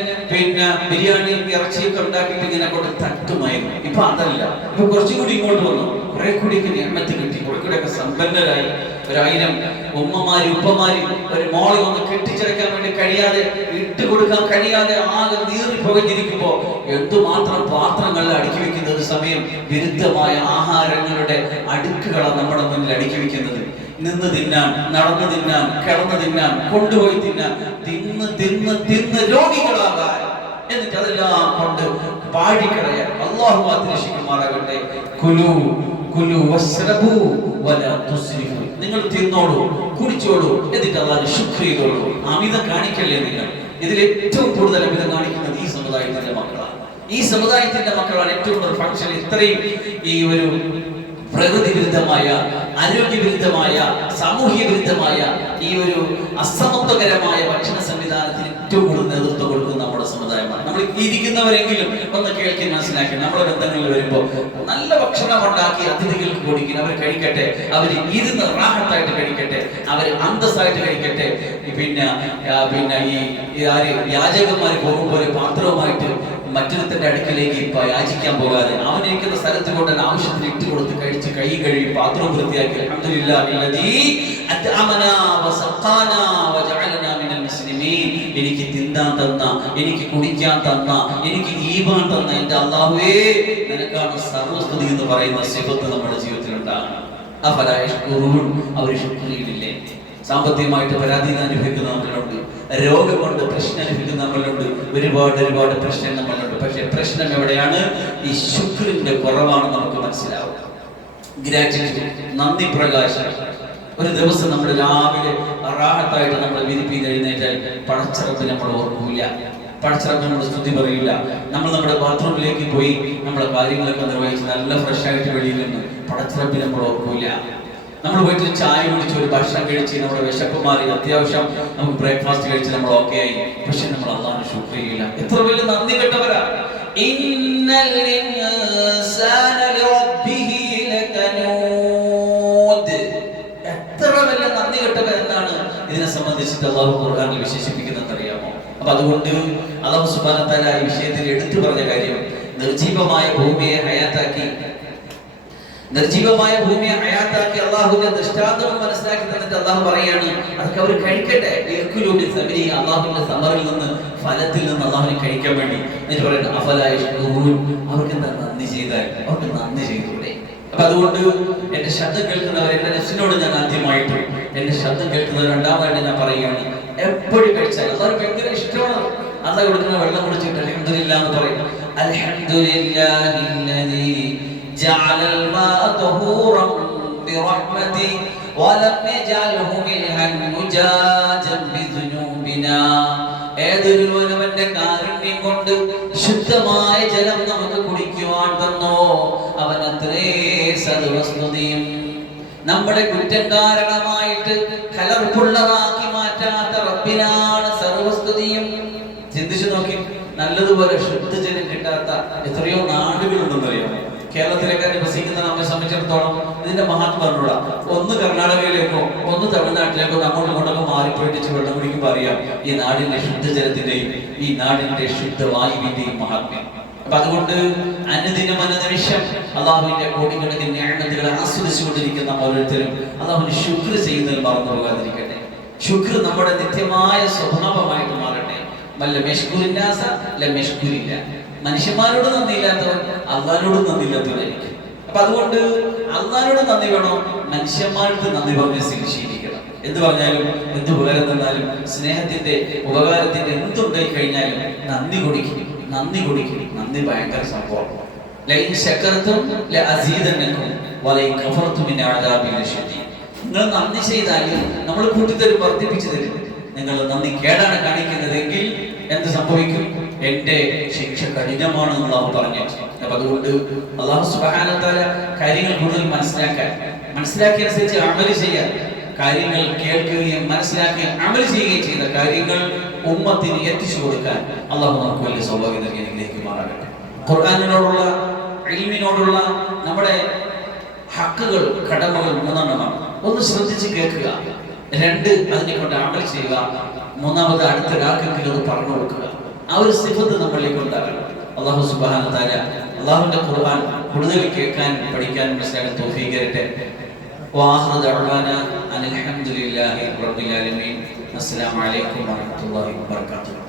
ബിരിയാണി ഇറച്ചിയൊക്കെ ഉണ്ടാക്കിയിട്ട് ഇങ്ങനെ കൊണ്ട് തട്ടുമായിരുന്നു. ഇപ്പൊ അതല്ല. ഇപ്പൊ കുറച്ചുകൂടി ഇങ്ങോട്ട് വന്നു, കുറെ കൂടിയൊക്കെ നിഅമത്ത് കിട്ടി, കുറെ കൂടെയൊക്കെ സമ്പന്നരായി. 1000 ഉമ്മമാര് ഉപ്പമാര് ഒരു മോളെ ഒന്ന് കെട്ടിച്ചടക്കാൻ വേണ്ടി കഴിയാതെ, ഇട്ടുകൊടുക്കാൻ കഴിയാതെ ആകെ നീറി പുകഞ്ഞിരിക്കുമ്പോ എന്തുമാത്രം പാത്രങ്ങളിൽ അടുക്കി വെക്കുന്നത്. സമയം വിരുദ്ധമായ ആഹാരങ്ങളുടെ അടുക്കുകളാണ് നമ്മുടെ മുന്നിൽ അടുക്കി വെക്കുന്നത്. നിന്ന് തിന്നാൻ, നടന്നു തിന്നാൻ, കിടന്നു തിന്നാൻ, കൊണ്ടുപോയി തിന്നാൻ, തിന്ന് രോഗികളാകാൻ. എന്നിട്ട് അതെല്ലാം കൊണ്ട് പാടിക്കളയാൻ അല്ലാഹു ആഗ്രഹിക്കുമാറാകട്ടെ. കുലു കുലു വസ്റബു വലാ തുസ്രിഫു, നിങ്ങൾ തിന്നോളൂ കുടിച്ചോളൂ എന്നിട്ട് അല്ലാഹുവിനെ ശുക്ർ ചെയ്തോളൂ. അമിതം കാണിക്കല്ലേ നിങ്ങൾ. ഇതിൽ ഏറ്റവും കൂടുതൽ അമിതം കാണിക്കുന്നത് ഈ സമുദായത്തിന്റെ മക്കളാണ്. ഈ സമുദായത്തിന്റെ മക്കളാണ് ഏറ്റവും കൂടുതൽ ഫംഗ്ഷൻ. ഇത്രയും ഈ ഒരു പ്രകൃതി വിരുദ്ധമായ, ആരോഗ്യ വിരുദ്ധമായ, സാമൂഹ്യ വിരുദ്ധമായ ഈ ഒരു അസമത്വകരമായ ഭക്ഷണ സംവിധാനത്തിന് ഏറ്റവും കൂടുതൽ നേതൃത്വം കൊടുക്കുന്ന നമ്മുടെ സമുദായമാണ്. നമ്മൾ ഇരിക്കുന്നവരെങ്കിലും ഒന്ന് കേൾക്കി മനസ്സിലാക്കി, നമ്മുടെ ബന്ധങ്ങളിൽ വരുമ്പോൾ നല്ല ഭക്ഷണം ഉണ്ടാക്കി അതിഥികൾക്ക് കൊടുക്കണം. അവർ കഴിക്കട്ടെ, അവർ ഇരുന്ന് റാഹത്തായിട്ട് കഴിക്കട്ടെ, അവർ അന്തസ്സായിട്ട് കഴിക്കട്ടെ. പിന്നെ ഈ യാചകന്മാർ പോകുമ്പോൾ പാത്രവുമായിട്ട് മറ്റൊരുത്തന്റെ അടുക്കലേക്ക് യാചിക്കാൻ പോകാതെ അവനിരിക്കുന്ന സ്ഥലത്ത് കൊണ്ട് ആവശ്യത്തിന് ഇട്ട് കൊടുത്ത് കഴിച്ച് കൈ കഴുകി പാത്രവും വൃത്തിയാക്കി എനിക്ക് തിന്നാൻ തന്ന, എനിക്ക് കുടിക്കാൻ തന്ന, എനിക്ക് ഈമാൻ തന്ന എന്റെ അല്ലാഹുവേ, നിനക്കാണ് സർവസ്തുതി എന്ന് പറയുന്ന സിഫത്ത് നമ്മുടെ ജീവിതത്തിൽ ഉണ്ടാകണം. അവർ ശുക്രിയിലില്ലേ? സാമ്പത്തികമായിട്ട് പരാധീനത അനുഭവിക്കുന്ന നമ്മളുണ്ട്, രോഗം കൊണ്ട് പ്രശ്നം അനുഭവിക്കുന്ന നമ്മളുണ്ട്, ഒരുപാട് പ്രശ്നം നമ്മളുണ്ട്. പക്ഷെ പ്രശ്നം എവിടെയാണ്? ഈ ശുക്രിന്റെ കുറവാണ് നമുക്ക് മനസ്സിലാവുക. ഗ്രാറ്റിറ്റ്യൂഡ്, നന്ദി പ്രകാശം. ഒരു ദിവസം നമ്മൾ രാവിലെ റാഹത്തായിട്ട് നമ്മൾ വിരിപ്പി എഴുന്നേറ്റാൽ പടച്ചറപ്പ് നമ്മൾ ഓർക്കൂല, പടച്ചറപ്പ് നമ്മൾ സ്തുതി പറയില്ല. നമ്മൾ നമ്മുടെ ബാത്റൂമിലേക്ക് പോയി നമ്മുടെ കാര്യങ്ങളൊക്കെ നിർവഹിച്ച് നല്ല ഫ്രഷ് ആയിട്ട് വെളിയിൽ നിന്ന് പടച്ചറപ്പ് നമ്മൾ ഓർക്കൂല. നമ്മൾ പോയിട്ട് ചായ കുടിച്ച് ഒരു ഭക്ഷണം കഴിച്ച് നമ്മുടെ വിശപ്പ് മാറി, അത്യാവശ്യം നമുക്ക് ബ്രേക്ക്ഫാസ്റ്റ് കഴിച്ച് നമ്മൾ ഓക്കെ ആയി. പക്ഷെ നമ്മൾ അല്ലാഹുവിനെ ശുക്ർ ചെയ്യില്ല. എത്ര വലിയ നന്ദി കെട്ടവരാ! ഇന്നൽ ഇൻസാന ലിറബ്ബിഹി ലകനൂദ്. എത്ര വലിയ നന്ദി കെട്ടവരെന്നാണ് ഇതിനെ സംബന്ധിച്ചിട്ട് അല്ലാഹു ഖുർആനിൽ വിശേഷിപ്പിക്കുന്നത് അറിയാമോ? അപ്പൊ അതുകൊണ്ട് അല്ലാഹു സുബ്ഹാനഹു വ തആല ഈ വിഷയത്തിൽ എടുത്തു പറഞ്ഞ കാര്യം, നിർജീവമായ ഭൂമിയെ ഹയാത്താക്കി, നിർജീവമായ ഭൂമിയെ ഹയാത്താക്കി അള്ളാഹുവിന്റെ ദൃഷ്ടാന്തം മനസ്സിലാക്കി തന്നിട്ട് അള്ളാഹു പറയാണ് അതൊക്കെ അവർ കഴിക്കട്ടെ. അള്ളാഹുവിന്റെ സമറിൽ നിന്ന്, ഫലത്തിൽ നിന്ന് അള്ളാഹുവിനെ കഴിക്കാൻ വേണ്ടി. എന്നിട്ട് പറയുന്നത് അവർക്ക് എന്താ നന്ദി ചെയ്താൽ അവർക്ക് നന്ദി ചെയ്തൂടെ? അപ്പൊ അതുകൊണ്ട് എന്റെ ശബ്ദം കേൾക്കുന്നവർ, എന്റെ നെസ്സിനോട് ഞാൻ ആദ്യമായിട്ട്, എന്റെ ശബ്ദം കേൾക്കുന്നവർ രണ്ടാമതായിട്ട് ഞാൻ പറയുകയാണ്, എപ്പോഴും കഴിച്ചാൽ അതൊരു ഭയങ്കര ഇഷ്ടമാണ്. അള്ളാഹ് കൊടുക്കുന്ന വെള്ളം കുടിച്ചിട്ട് അൽഹംദുലില്ലാഹ് എന്ന് പറയും. അൽഹംദുലില്ലാഹില്ലദീ جعل الماء طهورا برحمته ولم يجعله ملحا مجاجا بذنوبنا. ഏതൊരുവനവന്റെ കാരുണ്യം കൊണ്ട് ശുദ്ധമായ ജലം നമുക്ക് കുടിക്കുവാൻ തന്നോ അവനത്രേ സർവസ്തുതിയും. നമ്മുടെ കുറ്റം കാരണമായിട്ട് കലർപ്പുള്ളതാക്കി മാറ്റാത്ത റബ്ബിനാണ് സർവസ്തുതിയും. ചിന്തിച്ചു നോക്കി, നല്ലതുപോലെ ശുദ്ധജലം കിട്ടാത്ത എത്രയോ നാടുകളുണ്ടെന്നറിയാമോ? കേരളത്തിലേക്ക് നിവസിക്കുന്ന നമ്മെ സംബന്ധിച്ചിടത്തോളം ഇതിന്റെ മഹത്വം പറഞ്ഞൂടാ. ഒന്ന് കർണാടകയിലേക്കോ ഒന്ന് തമിഴ്നാട്ടിലേക്കോ അങ്ങോട്ടും ഇങ്ങോട്ടൊക്കെ മാറിപ്പോയിട്ട് വെള്ളം കുടിക്കുമ്പോൾ അറിയാം ഈ നാടിന്റെ ശുദ്ധജലത്തിന്റെയും ഈ നാടിന്റെ ശുദ്ധവായുവിന്റെയും മഹാത്മ്യം. അപ്പൊ അതുകൊണ്ട് അനുദിനം അനുനിമിഷം അള്ളാഹുവിന്റെ കോടിക്കണക്കിന് നിഅമത്തുകളെ ആസ്വദിച്ചുകൊണ്ടിരിക്കുന്ന ഓരോരുത്തരും അള്ളാഹുവിന് ശുക്ർ ചെയ്യുന്നതിൽ മറന്നു പോകാതിരിക്കട്ടെ. ശുക്ർ നമ്മുടെ നിത്യമായ സ്വഭാവമായിട്ട് മാറട്ടെ. മനുഷ്യന്മാരോട് നന്ദിയില്ലാത്തവൻ അള്ളാഹിനോട് നന്ദിയില്ലാത്തവനായിരിക്കും. അപ്പൊ അതുകൊണ്ട് അള്ളാഹിനോട് നന്ദി വേണോ, മനുഷ്യന്മാർക്ക് നന്ദി പറഞ്ഞ് ശീലിക്കണം. എന്ത് പറഞ്ഞാലും, എന്ത് ഉപകാരം തന്നാലും, സ്നേഹത്തിന്റെ ഉപകാരത്തിന്റെ എന്തുണ്ടായി കഴിഞ്ഞാലും നന്ദി കൊടുക്കും. നന്ദി ഭയങ്കര സംഭവം. നിങ്ങൾ നന്ദി ചെയ്താൽ നമ്മൾ കൂട്ടിത്തരും, വർദ്ധിപ്പിച്ചു തരും. നിങ്ങൾ നന്ദി കേടാണ് കാണിക്കുന്നതെങ്കിൽ എന്ത് സംഭവിക്കും? എന്റെ ശിക്ഷ കഠിനമാണ് അല്ലാഹു പറഞ്ഞു. അപ്പൊ അതുകൊണ്ട് അല്ലാഹു സുബ്ഹാനഹു വ തആല കാര്യങ്ങൾ കൂടുതൽ മനസ്സിലാക്കിയ അനുസരിച്ച് അമൽ ചെയ്യാൻ, കാര്യങ്ങൾ കേൾക്കുകയും മനസ്സിലാക്കുകയും അമൽ ചെയ്യുകയും ചെയ്ത കാര്യങ്ങൾ ഉമ്മത്തിന് എത്തിച്ചു കൊടുക്കാൻ അല്ലാഹു നമുക്ക് വലിയ സൗഭാഗ്യം നൽകി അനുഗ്രഹിക്കുമാറാകട്ടെ. ഖുർആനിനോടുള്ള, ഇൽമിനോടുള്ള നമ്മുടെ ഹക്കുകൾ, കടമകൾ മൂന്നെണ്ണമാണ്. ഒന്ന്, ശ്രദ്ധിച്ച് കേൾക്കുക. രണ്ട്, അതിനെ കൊണ്ട് അമൽ ചെയ്യുക. മൂന്നാമത്, അടുത്തൊരാൾക്കെങ്കിലും അത് പറഞ്ഞു കൊടുക്കുക. ആ ഒരു സിഫത്ത് നമ്മളിലേക്ക് ഉണ്ടാകണം. അല്ലാഹു സുബ്ഹാനഹു വ തആല അല്ലാഹുവിന്റെ ഖുർആൻ കൂടുതൽ കേൾക്കാൻ, പഠിക്കാൻ, മനസ്സിലാക്കാൻ തൗഫീഖ് തരട്ടെ. വആഖിറു ദഅവാനാ അൽഹംദുലില്ലാഹി റബ്ബിൽ ആലമീൻ. അസ്സലാമു അലൈക്കും വറഹ്മത്തുള്ളാഹി വബറകാതുഹു.